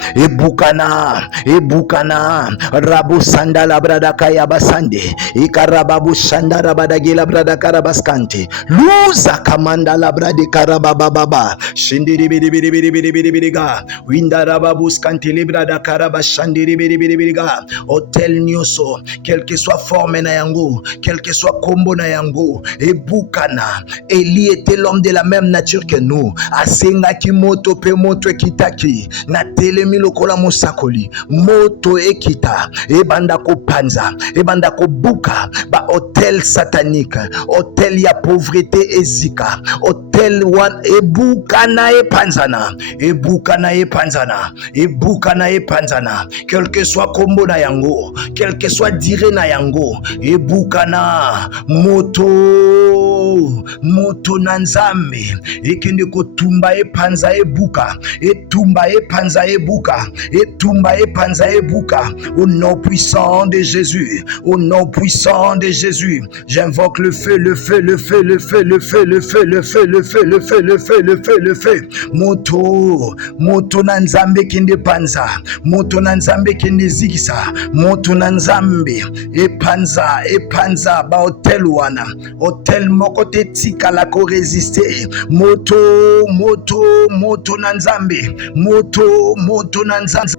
Rabu sanda la brada kaya basande. Ikarababu shanda rabadagila brada karabaskante. Luza kamanda la brade karabababa. Shindiri bidi bidi bidi bidi bidi bidi ga. Winda rababu skanti libra da karaba shandiri bidi bidi bidi ga. Hotel nyoso, quel que soit forme na yango, quel que soit combo na yango, ebukana. Eli était l'homme de la même nature que nous. Asenga ki moto pe moto ekitaki, na telemi lokola mosakoli, moto ekita, ebanda ko panza, ebanda ko buka, ba hotel satanique, hotel ya pauvreté ezika, hotel wan ebukana epanzana, quel que soit combo na yango, quel que soit dire na yango, ebukana, moto na nzambe, ekende kotumba epanza ebuka, etumba epanza ebuka, au nom puissant de Jésus, au nom puissant de Jésus, j'invoque le feu, le feu, le feu, le feu, le feu, le feu, le feu, le feu, le feu, le feu, le feu, le feu. Moto na nzambe kende panza, moto na nzambe kende zikisa, moto na nzambe epanza ba hotel wana, hotel moko te tikala ko résister. Moto na nzambe, moto na nzambe.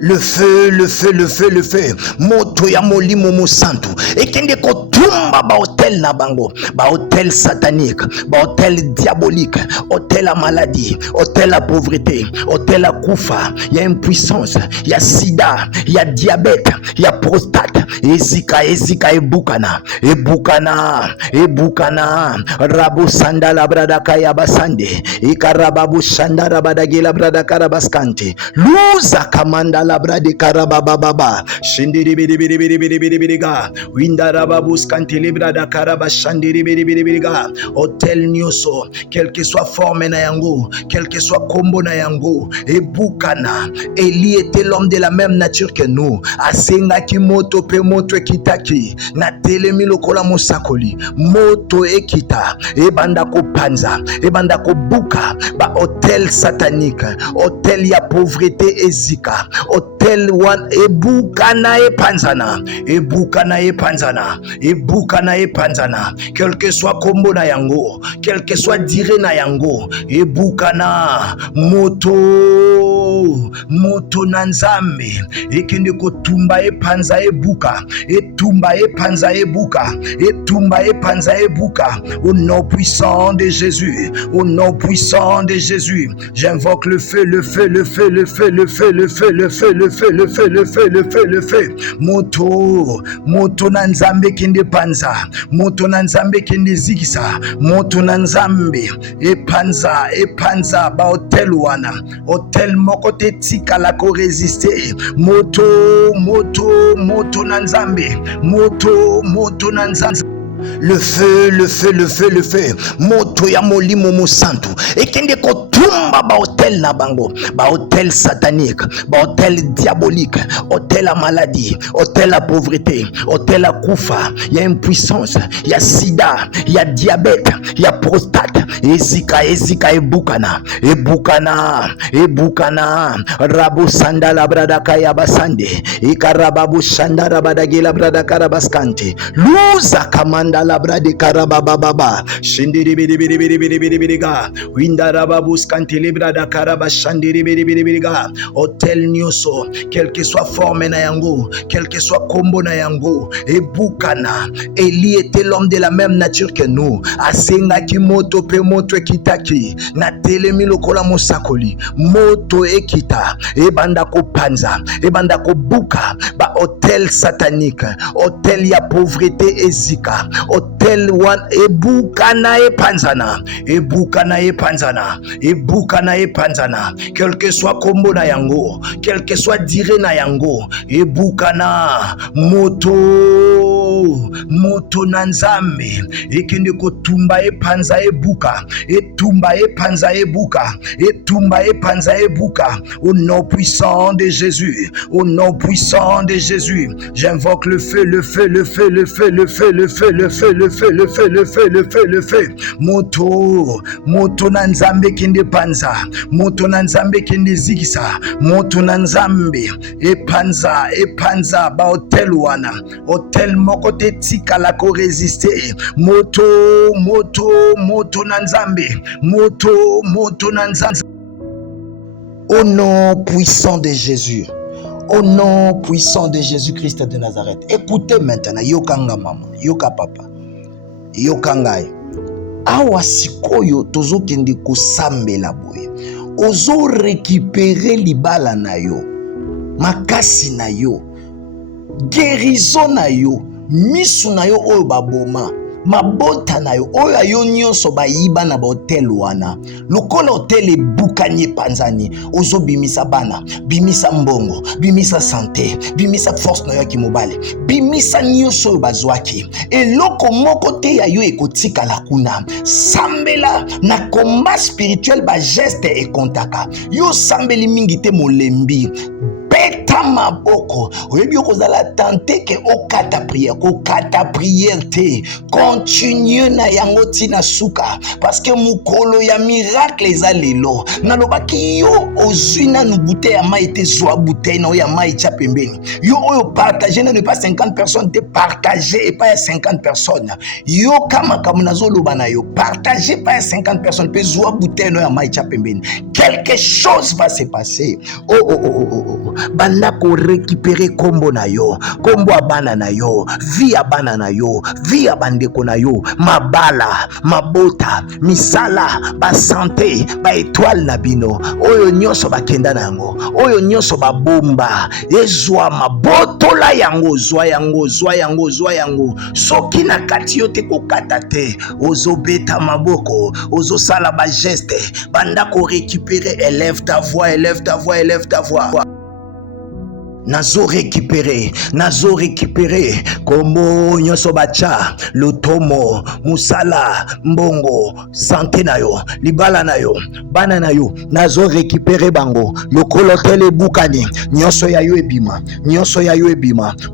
Le feu, le feu, le feu, le feu. Moto ya molimo mo santu. Ekende kotumba ba hotel na bango. Ba hotel satanique, ba hotel diabolique, hotel à maladie, hôtel à pauvreté, hôtel à kufa, il y a impuissance, il y a sida, il y a diabète, il y a prostate. Ezika ebukana. Rabu sanda la brada kaya basande. Ikarababu sanda rabada gila brada karabaskante. Luza kamanda la brade karabababa. Shindiri bidi winda rababu skante libra da karabashandiri bidi. Hotel nyoso, quelle que soit forme na yango, quel que soit combo na yango, ebukana. Eli était l'homme de la même nature que nous. Asenga ki moto pe moto ekitaki na telemi lokola mosakoli moto ekita ebanda ko panza ebanda ko buka ba hotel satanique, hotel ya pauvreté ezika, hotel wan ebuka na epanzana, quel que soit kombo na yango, quel que soit dire na yango, ebuka na moto na nzambe ekende kotumba epanza ebuka, etumba epanza ebuka, etumba epanza ebuka. Au nom puissant de Jésus, au nom puissant de Jésus, j'invoque le feu, le feu, le feu, le feu, le feu, le feu, le feu, le feu, le feu, le feu, le feu, le feu. Moto na nzambe kende panza, moto na nzambe kende zikisa, moto na nzambe epanza ba hotel wana, hotel moko te tikala ko résister. Moto na nzambe, moto na nzambe. Le feu, le feu, le feu, le feu. Moto ya molimo mo santu. Ekende kotumba ba hotel na bango, ba hotel satanique, ba hotel diabolique, hotel à maladie, hotel à pauvreté, hotel à kufa, il y a impuissance, il y a sida, il y a diabète, il y a prostate. Ezika ebukana. Rabu sanda la brada kaya basande. Ikarababu sanda rabada gila brada karabaskante. Luza kamanda la brade karabababa. Shindiri bidi winda rababu skante libra da karabashandiri bidi. Hotel nyoso, quelle que soit forme na yango, quel que soit combo na yango, ebukana. Eli était l'homme de la même nature que nous. Asenga ki moto pe moto ekitaki na telemi lokola mosakoli moto ekita ebanda ko panza ebanda ko buka ba hotel satanique, hotel ya pauvreté ezika, hotel wan ebuka na epanzana, quel que soit kombo na yango, quel que soit dire na yango, ebuka na moto na nzambe ekende kotumba epanza ebuka, etumba epanza ebuka. Au nom puissant de Jésus, au nom puissant de Jésus, j'invoque le feu, le feu, le feu, le feu, le feu, le feu, le feu, le feu, le feu, le feu, le feu, le feu. Moto na nzambe kende panza, moto na nzambe kende zikisa, moto na nzambe epanza ba hotel wana, hotel moko te tikala ko résister. Moto na nzambe, moto na nzambe. Au nom puissant de Jésus, au nom puissant de Jésus-Christ de Nazareth, écoutez maintenant, yokanga maman, yoka papa, yoka ngai. Awa sikoyo tozokende kosambela boye, ozo récupérer libala na yo, makasi na yo, guérison na yo, misu na yo oyo baboma, mabota na yo oyo ayo nyonso bayiba na ba hotel wana, lokola hotel ebukanye panzani, ozo bimisa bana, bimisa mbongo, bimisa santé, bimisa force na yo ki mobale, bimisa nyonso oyo bazwaki, eloko moko te ya yo ekotikala kuna. Sambela na combat spirituel ba geste ekontaka yo, sambeli mingi te molembi, beta Leva maboko. Oyebi kozala tenter ke okata prière, kokata prière te. Continue na yango tina suka parce que mukolo ya miracle eza lelo. Nalobaki yo ozwi nanu bouteille ya mai te, zwa bouteille na ya mai tia pembeni. Yo oyo partager na pas 50 personnes te, partager et pas ya 50 personnes. Yo kama nazoloba na yo, partager pas ya 50 personnes pe zwa bouteille na ya mai tia pembeni. Quelque chose va se passer. Banda ko récupérer kombo na yo, kombo abana na yo, vie abana na yo, vie abandeko na yo, mabala, mabota, misala, ba santé, ba étoile na bino. Oyo nyonso bakenda na yango, oyo nyonso babomba, ezwa mabotola yango, zwa yango, zwa yango, zwa yango. Soki na kati yo te kokata te, ozobeta maboko, ozosala ba geste, banda ko récupérer, élève ta voix, élève ta voix, élève ta voix. Nazo récupérer kombo nyonso bacha lutomo musala mbongo santé na yo libala na yo bana na yo nazo récupérer bango lokolo tele bukani nyonso ya yo ebima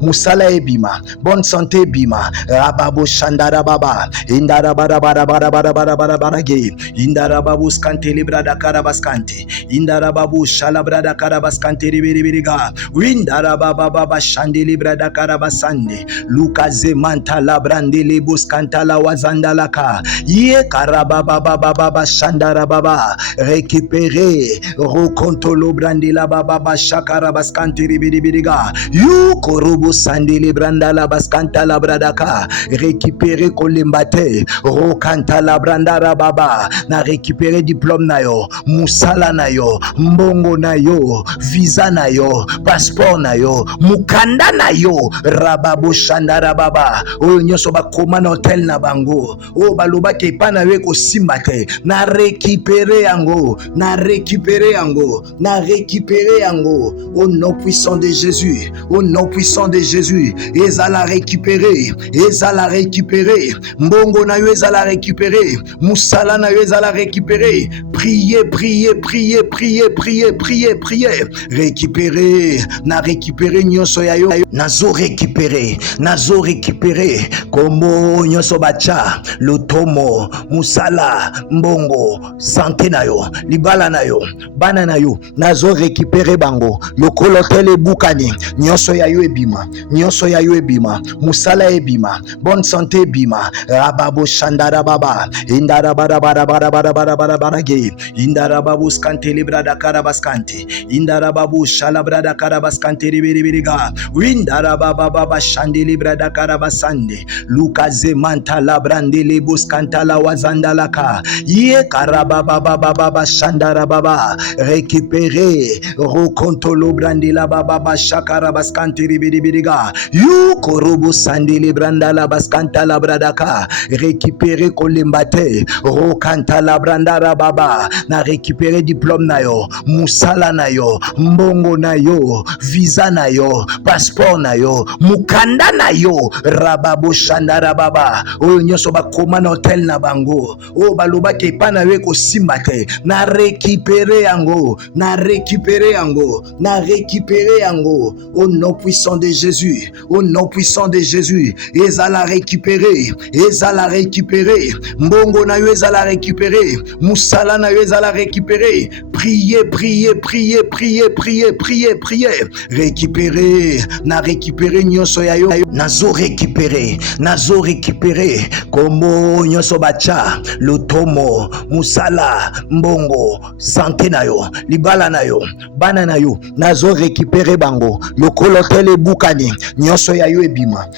musala ebima bonne santé ebima rababo shandara baba indara bara bara bara bara bara bara bara ge indara babu skante librada karabaskanti indara babu shalabrada karabaskanti ribiriga Indara baba baba shandili brada karabasande lukaze manta la brandili buskanta la wazandalaka ye karaba baba baba shandara baba récupérer rokontolo brandila baba baba shakara baskanti ribiriga yu korobo sandili branda la baskanta la bradaka récupérer kolembate rokanta la brandara baba na récupérer diplôme na yo musala na yo mbongo na yo visa na yo passeport na yo mukanda na yo rababo shandara baba oyo nyonso bakoma na hotel na bango o baloba ke pa na we kosimba te na récupérer yango au nom puissant de Jésus, au nom puissant de Jésus. Ezala récupérer mbongo na yo ezala récupérer musala na yo ezala récupérer. Priez, récupérer na récupérer nyonso ya yo nazo récupérer kombo nyonso bacha lutomo musala mbongo santé na yo libala na yo bana na yo nazo récupérer bango lokolo tele bukani nyonso ya yo ebima musala ebima bonne santé ebima rababo shandara baba indara bara bara bara bara bara bara bara ge indara babu skante librada karabaskanti indara babu shalabrada karabaskanti ribiriga indara baba baba shandi librada karabasande lukaze manta labrandi libuskanta la wazandalaka ye karaba baba baba shandara baba récupérer rokontolo brandi la baba shakara baskanti ribiriga yu korobo sandi libranda la baskanta la bradaka récupérer kolembate rokanta la brandara baba na récupérer diplôme na yo musala na yo mbongo na yo visa na yo passeport na yo mukanda na yo rababo shandara baba oyo nyonso bakoma na hotel na bango o baloba ke pa na we kosimba te na récupérer yango au nom puissant de Jésus, ezala récupérer mbongo na yo ezala récupérer musala na yo ezala récupérer. Priez, récupérer nyonso ya yo nazo récupérer kombo nyonso bacha lutomo musala mbongo santé na yo libala na yo bana na yo nazo récupérer bango lokolo tele bukani nyonso ya yo ebima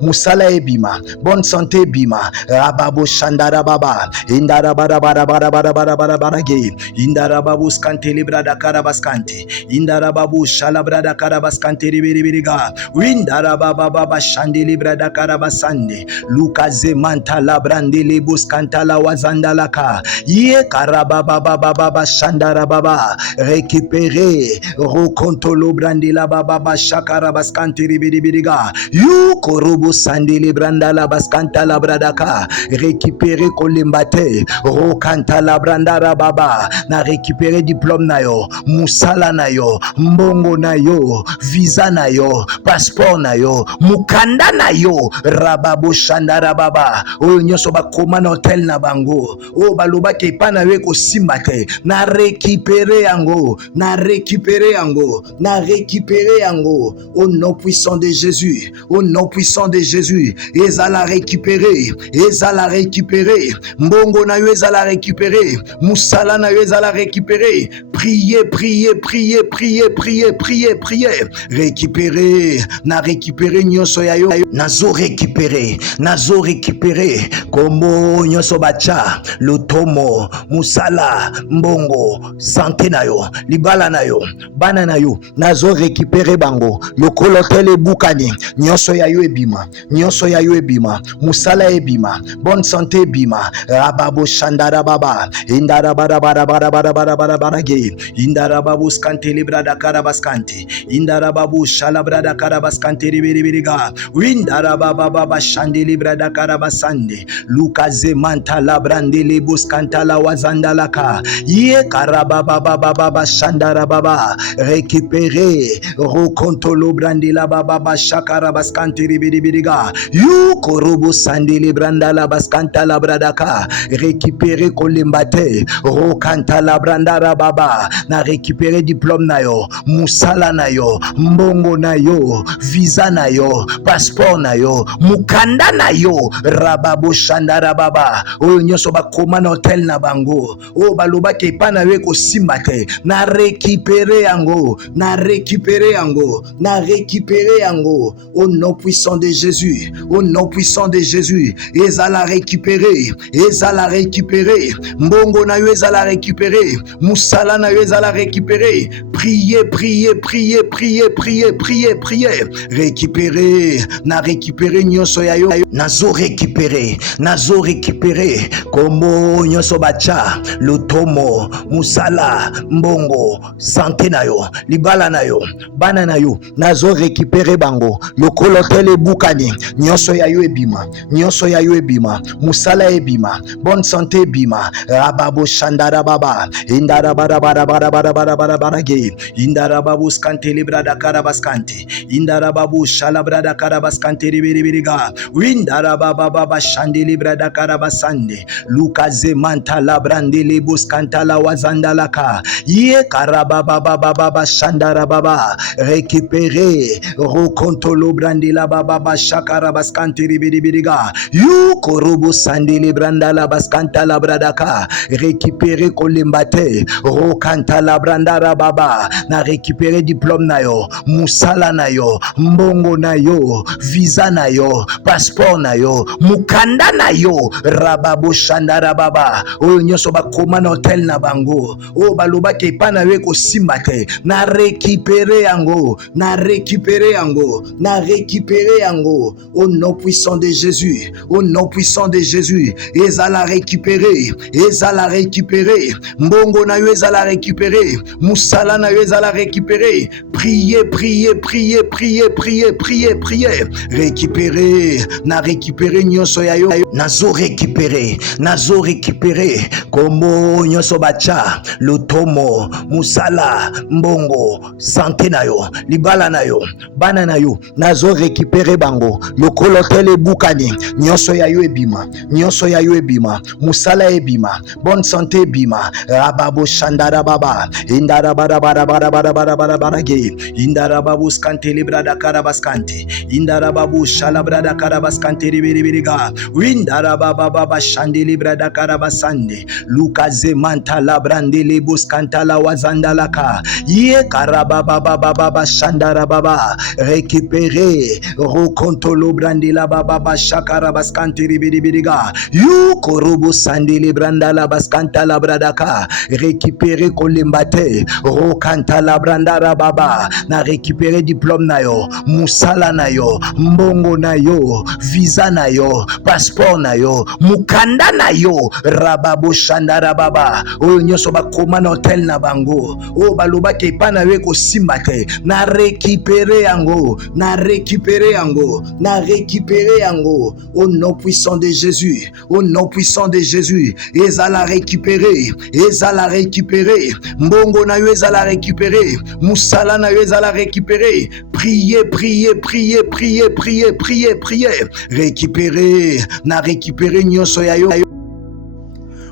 musala ebima bonne santé ebima rababo shandara baba indara bara bara bara bara bara bara bara ge indara babu skante librada karabaskanti indara babu shalabrada karabaskanti ribiriga indara baba baba shandi librada karabasande lukaze manta labrandi libuskanta la wazandalaka ye karaba baba baba shandara baba récupérer rokontolo brandi la baba shakara baskanti ribiriga yu korobo sandi libranda la baskanta la bradaka récupérer kolembate rokanta la brandara baba baba na récupérer diplôme na yo, musala na yo, mbongo na yo, visa na yo, passeport na yo, mukanda na yo, rababo shandara baba oyo nyonso bakoma na hotel na bango oyo balobaki epa na yo kosimba te, na récupérer yango, na récupérer yango, na récupérer yango au nom puissant de Jésus, au nom puissant de Jésus. Ezala récupérer, ezala récupérer, mbongo na yo ezala récupérer, musala na yo ezala récupérer. Priez, priez, priez, priez, priez, priez, priez. Récupérer, na récupérer nyonso ya yo, nazo récupérer, nazo récupérer. Komo nyonso bacha, lotomo, musala, mbongo, santé na yo, libala na yo, bana na yo, nazo récupérer bango. Lokolo tele bukani, nyonso ya yo ebima, nyonso ya yo ebima, musala ebima, bonne santé ebima, rababo shandara baba, indara bara bara bara bara bara bara bara ge, indara babu skante librada karabaskanti, indara babu shalabrada karabaskanti ribiriga, indara baba baba shandi librada karabasande, lukaze manta labrande libuskanta la wazanda laka, ye karababa baba baba shandara baba, récupérer, rokontolo brandi la baba shakara baskanti ribiriga, yu korobo sandi libranda la baskanta la bradaka, récupérer kolembate, rokanta la branda baba, na récupérer diplôme na yo, musala na yo, mbongo na yo, visa na yo, passeport na yo, mukanda na yo, rababo shandara baba oyo nyonso bakoma na hotel na bango oyo balobaki epa na yo kosimba te, na récupérer yango, na récupérer yango, na récupérer yango au nom puissant de Jésus, au nom puissant de Jésus. Ezala récupérer, ezala récupérer, mbongo na yo ezala récupérer, musala na yo ezala récupérer. Priez, priez, priez, priez, priez, priez, priez. Récupérer, na récupérer nyonso ya yo, nazo récupérer, nazo récupérer. Komo nyonso bacha, lotomo, musala, mbongo, santé na yo, libala na yo, bana na yo, nazo récupérer bango. Lokolo tele bukani, nyonso ya yo ebima, nyonso ya yo ebima, musala ebima, bonne santé ebima, rababo shandara baba, indara bara bara bara bara bara bara bara ge, indara babu skante librada karabaskanti, indara babu shalabrada karabaskanti ribiriga, indara baba baba shandi librada karabasande, lukaze manta labrandi libuskanta la wazanda laka, ye karababa baba baba shandara baba, récupérer, rokontolo brandi la baba shakara baskanti ribiriga, yu korobo sandi libranda la baskanta la bradaka, récupérer kolembate, rokanta la branda baba, na récupérer diplôme na yo, musala na yo, mbongo na yo, visa na yo, passeport na yo, mukanda na yo, rababo shandara baba oyo nyonso bakoma na hotel na bango oyo balobaki epa na yo kosimba te, na récupérer yango, na récupérer yango, na récupérer yango au nom puissant de Jésus, au nom puissant de Jésus. Ezala récupérer, ezala récupérer, mbongo na yo ezala récupérer, musala na yo ezala récupérer. Priez, priez, priez, priez, priez, priez, priez. Récupérer, na récupérer nyonso ya yo, nazo récupérer, nazo récupérer. Komo nyonso bacha, lotomo, musala, mbongo, santé na yo, libala na yo, bana na yo, nazo récupérer bango. Lokolo tele bukani, nyonso ya yo ebima, nyonso ya yo ebima, musala ebima, bonne santé ebima, rababo shandara baba, indara bara bara bara bara bara bara bara ge, indara babu skante librada karabaskanti, indara babu shalabrada karabaskanti ribiriga, indara baba baba shandi librada karabasande, lukaze manta labrande libuskanta la wazanda laka, ye karababa baba baba shandara baba, récupérer, rokontolo brandi la baba shakara baskanti ribiriga, yu korobo sandi libranda la baskanta la bradaka, récupérer kolembate, rokanta la branda baba, Yoka, na récupérer diplôme na yo, musala na yo, mbongo na yo, visa na yo, passeport na yo, mukanda na yo, rababo shandara baba, oyo nyonso bakoma na hotel na bango, o baloba ke pa na we ko simba te, na récupérer yango, na récupérer yango, na récupérer yango, au nom puissant de Jésus, au nom puissant de Jésus, ezala récupérer, ezala récupérer, mbongo na yo ezala récupérer, musala na yo ezala récupérer, priez, priez, priez, priez, priez, priez, priez, récupérer, na récupérer nyonso ya yo,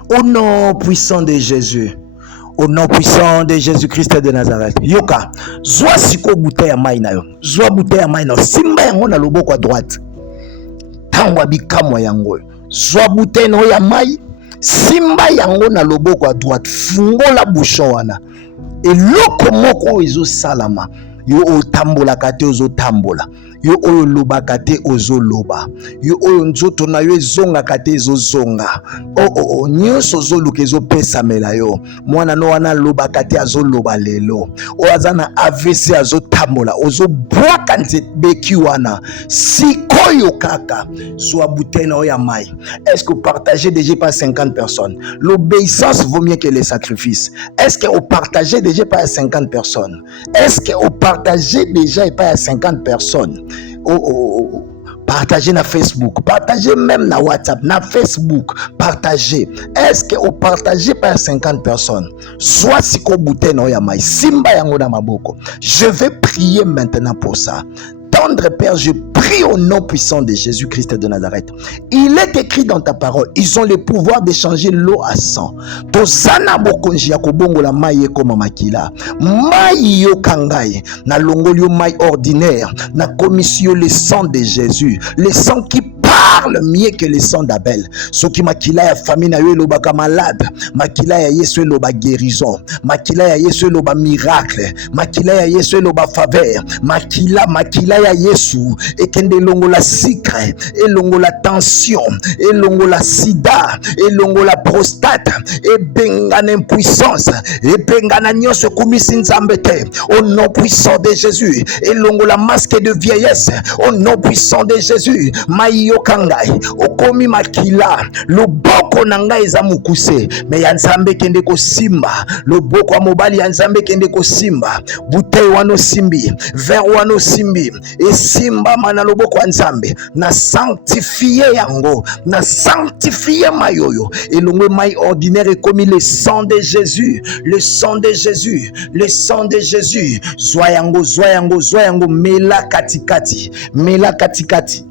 au nom puissant de Jésus. Au nom puissant de Jésus-Christ de Nazareth. Yoka, zwa siko bouteille ya mai na yo. Zwa bouteille ya mai na yo. Simba yango na loboko à droite. Tangwa bikamwa yango. Zwa bouteille na yo ya mai. Simba yango na loboko à droite. Fungola bouchon wana. Eloko moko ezo salama. Yo otambolaka te ozo tambola. Yo oyo lobaka te ozo loba. Yo oyo nzoto na yo ezongaka te ezo zonga. Nyonso ozoluka ezopesamela yo. Mwana no wana lobaka te azo loba lelo. O aza na AVC azo tambola. Ozo bwaka nzete beki wana. Sikoyo kaka. Zwa bouteille na yo ya mai. Est-ce que vous partagez déjà par 50 personnes? L'obéissance vaut mieux que les sacrifices. Est-ce que vous partagez déjà par 50 personnes? Est-ce que vous partagez déjà par 50 personnes? Partagez na Facebook, partagez même na WhatsApp, na Facebook, partagez. Est-ce que vous partagez par 50 personnes? Soit si ko bouteille na ya mai, simba yango na maboko. Je vais prier maintenant pour ça. Tendre Père, je prie au nom puissant de Jésus-Christ de Nazareth. Il est écrit dans ta parole, ils ont le pouvoir de changer l'eau à sang. Tozana bokonji ya kobongo la mai comme makila. Mai yo kangai, na longolio mai ordinaire, na commission le sang de Jésus, le sang qui parle mieux que le sang d'Abel. Soki makila ya famille na yo lobaka malade, makila ya Yesu loba guérison, makila ya Yesu loba miracle, makila ya Yesu loba faveur, makila ya Yesu ekende longo la secret, elongo la tension, elongo la sida, elongo la prostate, et bengana impuissance, et bengana nyonso kumisi nzambe te, au nom puissant de Jésus, elongo la masque de vieillesse, au nom puissant de Jésus, maïyo kangai, okomi makila, loboko nanga eza mukuse, me ya nzambe kende ko simba, loboko wa mobali ya nzambe kende ko simba, bouteille wano simbi, verre wano simbi, et simba mana loboko wa nzambe, na sanctifier yango, na sanctifier mayoyo, elongwe mai ordinaire comme le sang de Jésus, le sang de Jésus, le sang de Jésus, zoyango, zoyango, zoyango, mela katikati,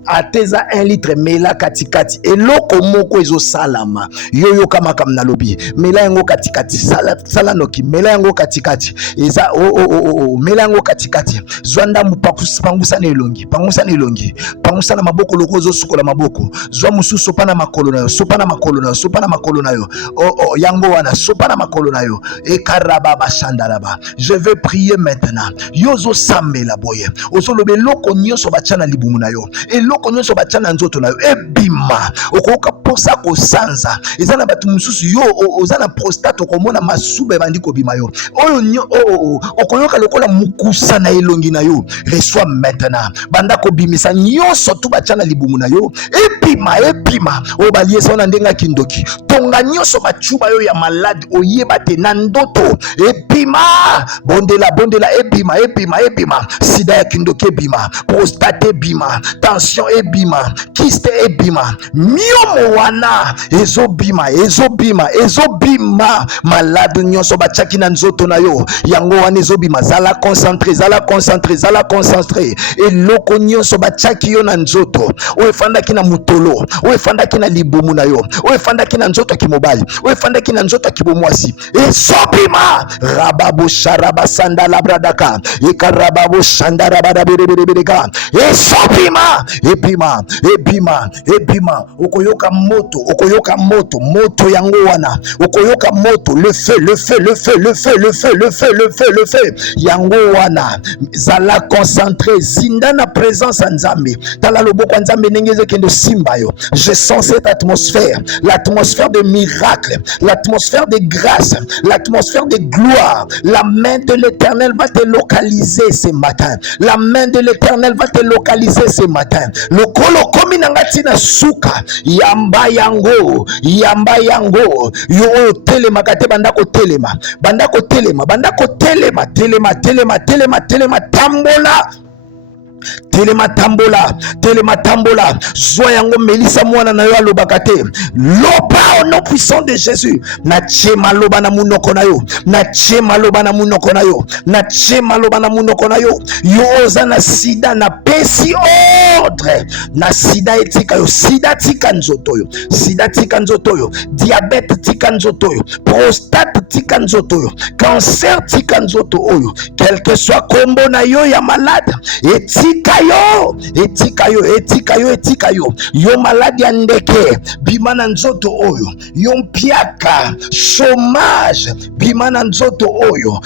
ateza 1 litre, mela katikati, eloko moko ezo salama, yoyo kama kamna lobi, mela yango katikati, sala noki, mela yango katikati, eza mela yango katikati, zwanda pangusa na elongi, pangusa na maboko loko zo sukola maboko, zwa musu sopa na makolo na yo, sopa na makolo na yo, yango wana, sopa na makolo na yo, ekaraba shandalaba. Je vais prier maintenant, yozo sambe la boye, ozo lobe loko nyonso bachana libumu na yo, eloko nyonso bachana nzoto na yo, ebima, okoka posa ko sanza, ezana batu mususu yo, ozana prostate okomona masube bandiko bima yo, oyo okoyoka lokola mukusa na elongi na yo, reçois maintenant, banda ko bimisa nyonso tu bachana libumu na yo, ebima, o balie sona ndenga kindoki, tonga nyonso bachuba yo ya malade, oyeba te na ndoto, ebima, bondela, ebima, sida ya kindoki ebima, prostate ebima, tension ebima, kyste ebima, miomo wana ezobima, malade nyonso bachaki na nzoto na yo, yango wana ezobima, zala concentré, eloko nyonso bachaki yo na nzoto, oefandaki na mutolo, oefandaki na libumu na yo, oefandaki na nzoto kimobali, oefandaki na nzoto kimomwasi, ezobima, rababo sharaba sandala bradaka, ekarababo shandara badabereka, ezobima, ebima ebima okoyoka moto moto yango wana okoyoka moto le feu yango wana zala concentré zinda na présence ya Nzambe tala loboko Nzambe ndenge kende simba yo. Je sens cette atmosphère, l'atmosphère de miracle, l'atmosphère de grâce, l'atmosphère de gloire. La main de l'Éternel va te localiser ce matin. La main de l'Éternel va te localiser ce matin. Le kolo komi nangati na suka yamba yango yo telema kate bandako telema tambola zwa yango melisa mwana na yo alobaka te loba au nom puissant de Jésus na chema loba na munoko na yo yo oza na sida na pesi ordre na sida etika yo sida tika nzoto yo diabete tika nzoto yo prostate tika nzoto yo cancer tika nzoto oyo quel que soit kombo na yo ya malade etika yo maladi ya ndeke bima na nzoto oyo yo mpiaka chômage bima na nzoto oyo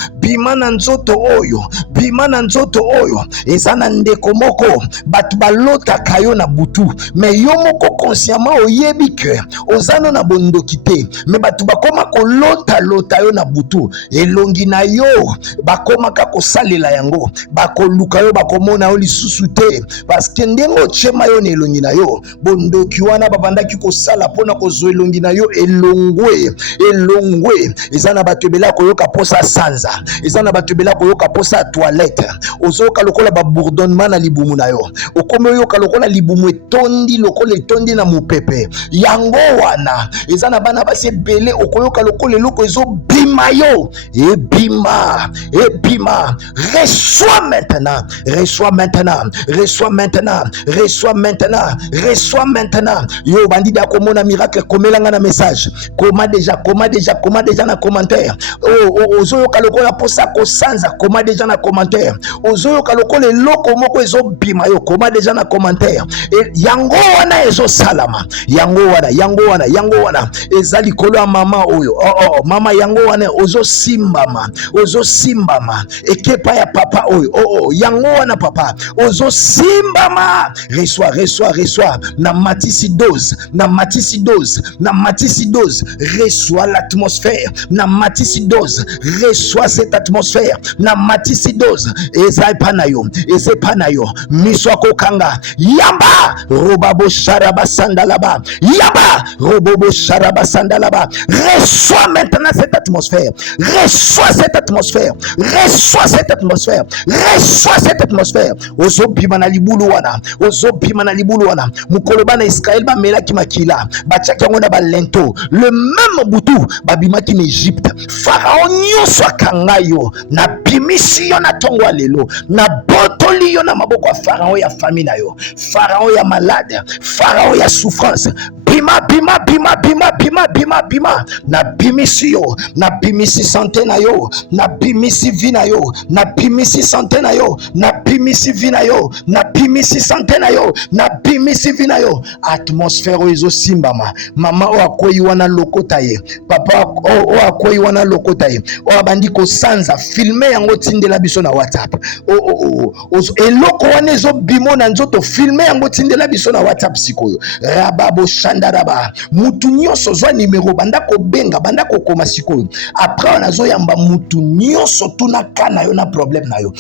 eza na ndeko moko batu balotaka yo na butu me yo moko consciemment oyebi ke ozano na bondoki te me batu bakoma kolota yo na butu elongi na yo bakomaka kosalela yango bakoluka yo bakomona yo lisusu te parce que ndenge ochema yo na elongi na yo bondoki wana babandaki kosala mpona kozwa elongi na yo elongwe eza na bato ebele koyoka posa sanza eza na bato ebele koyoka posa toilette ozoyoka lokola babourdonnement na libumu na yo okomi oyoka lokola libumu etondi na mopepe yango wana eza na bana basi ebele okoyoka lokola eloko ezobima yo ebima reçois maintenant yo bandidi akomona miracle komelanga na message koma déjà na commentaire ozoyoka lokola posa kosanza koma déjà na commentaire ozoyoka lokola eloko moko ezobima yo koma déjà na commentaire yango wana ezosalama yango wana eza likolo ya mama oyo mama yango wana ozosimbama ekepa ya papa oyo yango wana papa ozosimbama reçois na matisi dose reçois l'atmosphère na matisi dose reçois cette atmosphère na matisi dose eza epa na yo miso akokanga yamba robobo sharaba sandalaba reçois maintenant cette atmosphère ozobima na libulu wana mukolo bana Israël bamelaki makila batiaki yango na balento le même butu babimaki na Egypte Pharaon nyonso akanga yo na bimisi yo na tongo ya lelo na botoli yo na maboko ya Pharaon ya famille na yo Pharaon ya malade Pharaon ya souffrance bima na bimisi yo na bimisi santé na yo na bimisi vie na yo na bimisi santé na yo na bimisi vie na yo na bimisi santé na yo na bimisi vie na yo atmosphère ezo simbama mama o akoyi wana lokota ye papa o akoyi wana lokota ye o abandi ko sanza filmer yango tindela biso na WhatsApp eloko wana ezo bimo na nzoto filmer yango tindela biso na WhatsApp sikoyo rababo shandaraba mutu nyonso zwa numero banda ko benga banda ko koma sikoyo après on azo yamba mutu nyonso tuna kana yo na problème na yo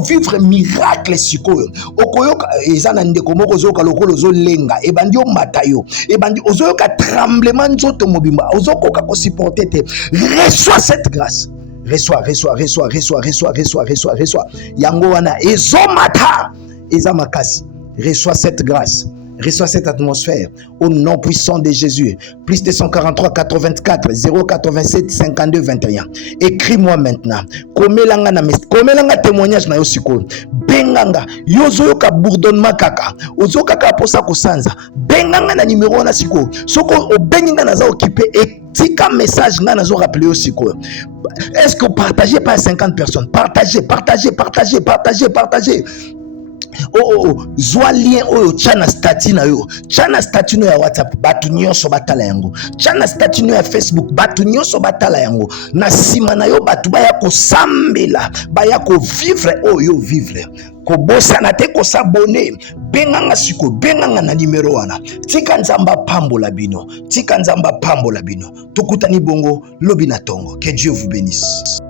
vivre miracle sikoyo okoyoka ezana ndeko moko zoka lokolo zo lenga ebandi o matayo ebandi ozoyoka tremblement nzoto mobimba ozokoka ko supporter te reçois cette grâce reçois yango wana ezomata ezamakasi reçois cette grâce. Reçois cette atmosphère au nom puissant de Jésus. Plus de 143 84 087 52 21. Écris-moi maintenant. Komelanga témoignage na yosiko. Benganga yozoyoka bourdonnement kaka. Ozokaka posa kosanza. Benganga na numéro na siko. Soko obenginga naza occupé et tika message nga nazo rappeler yosiko. Est-ce que vous partagez pas 50 personnes? Partagez. zwa lien oyo chana statut na yo, chana statut no ya WhatsApp, batu nyonso batala yango, chana statut no ya Facebook, batu nyonso batala yango, na sima na yo batu baya kosambela, baya ko vivre oyo vivre, ko bosana te ko s'abonner, benganga siko, benganga na numero wana, tika nzamba pambola bino, tika nzamba pambola bino, tokutani bongo lobi na tongo, que Dieu vous bénisse.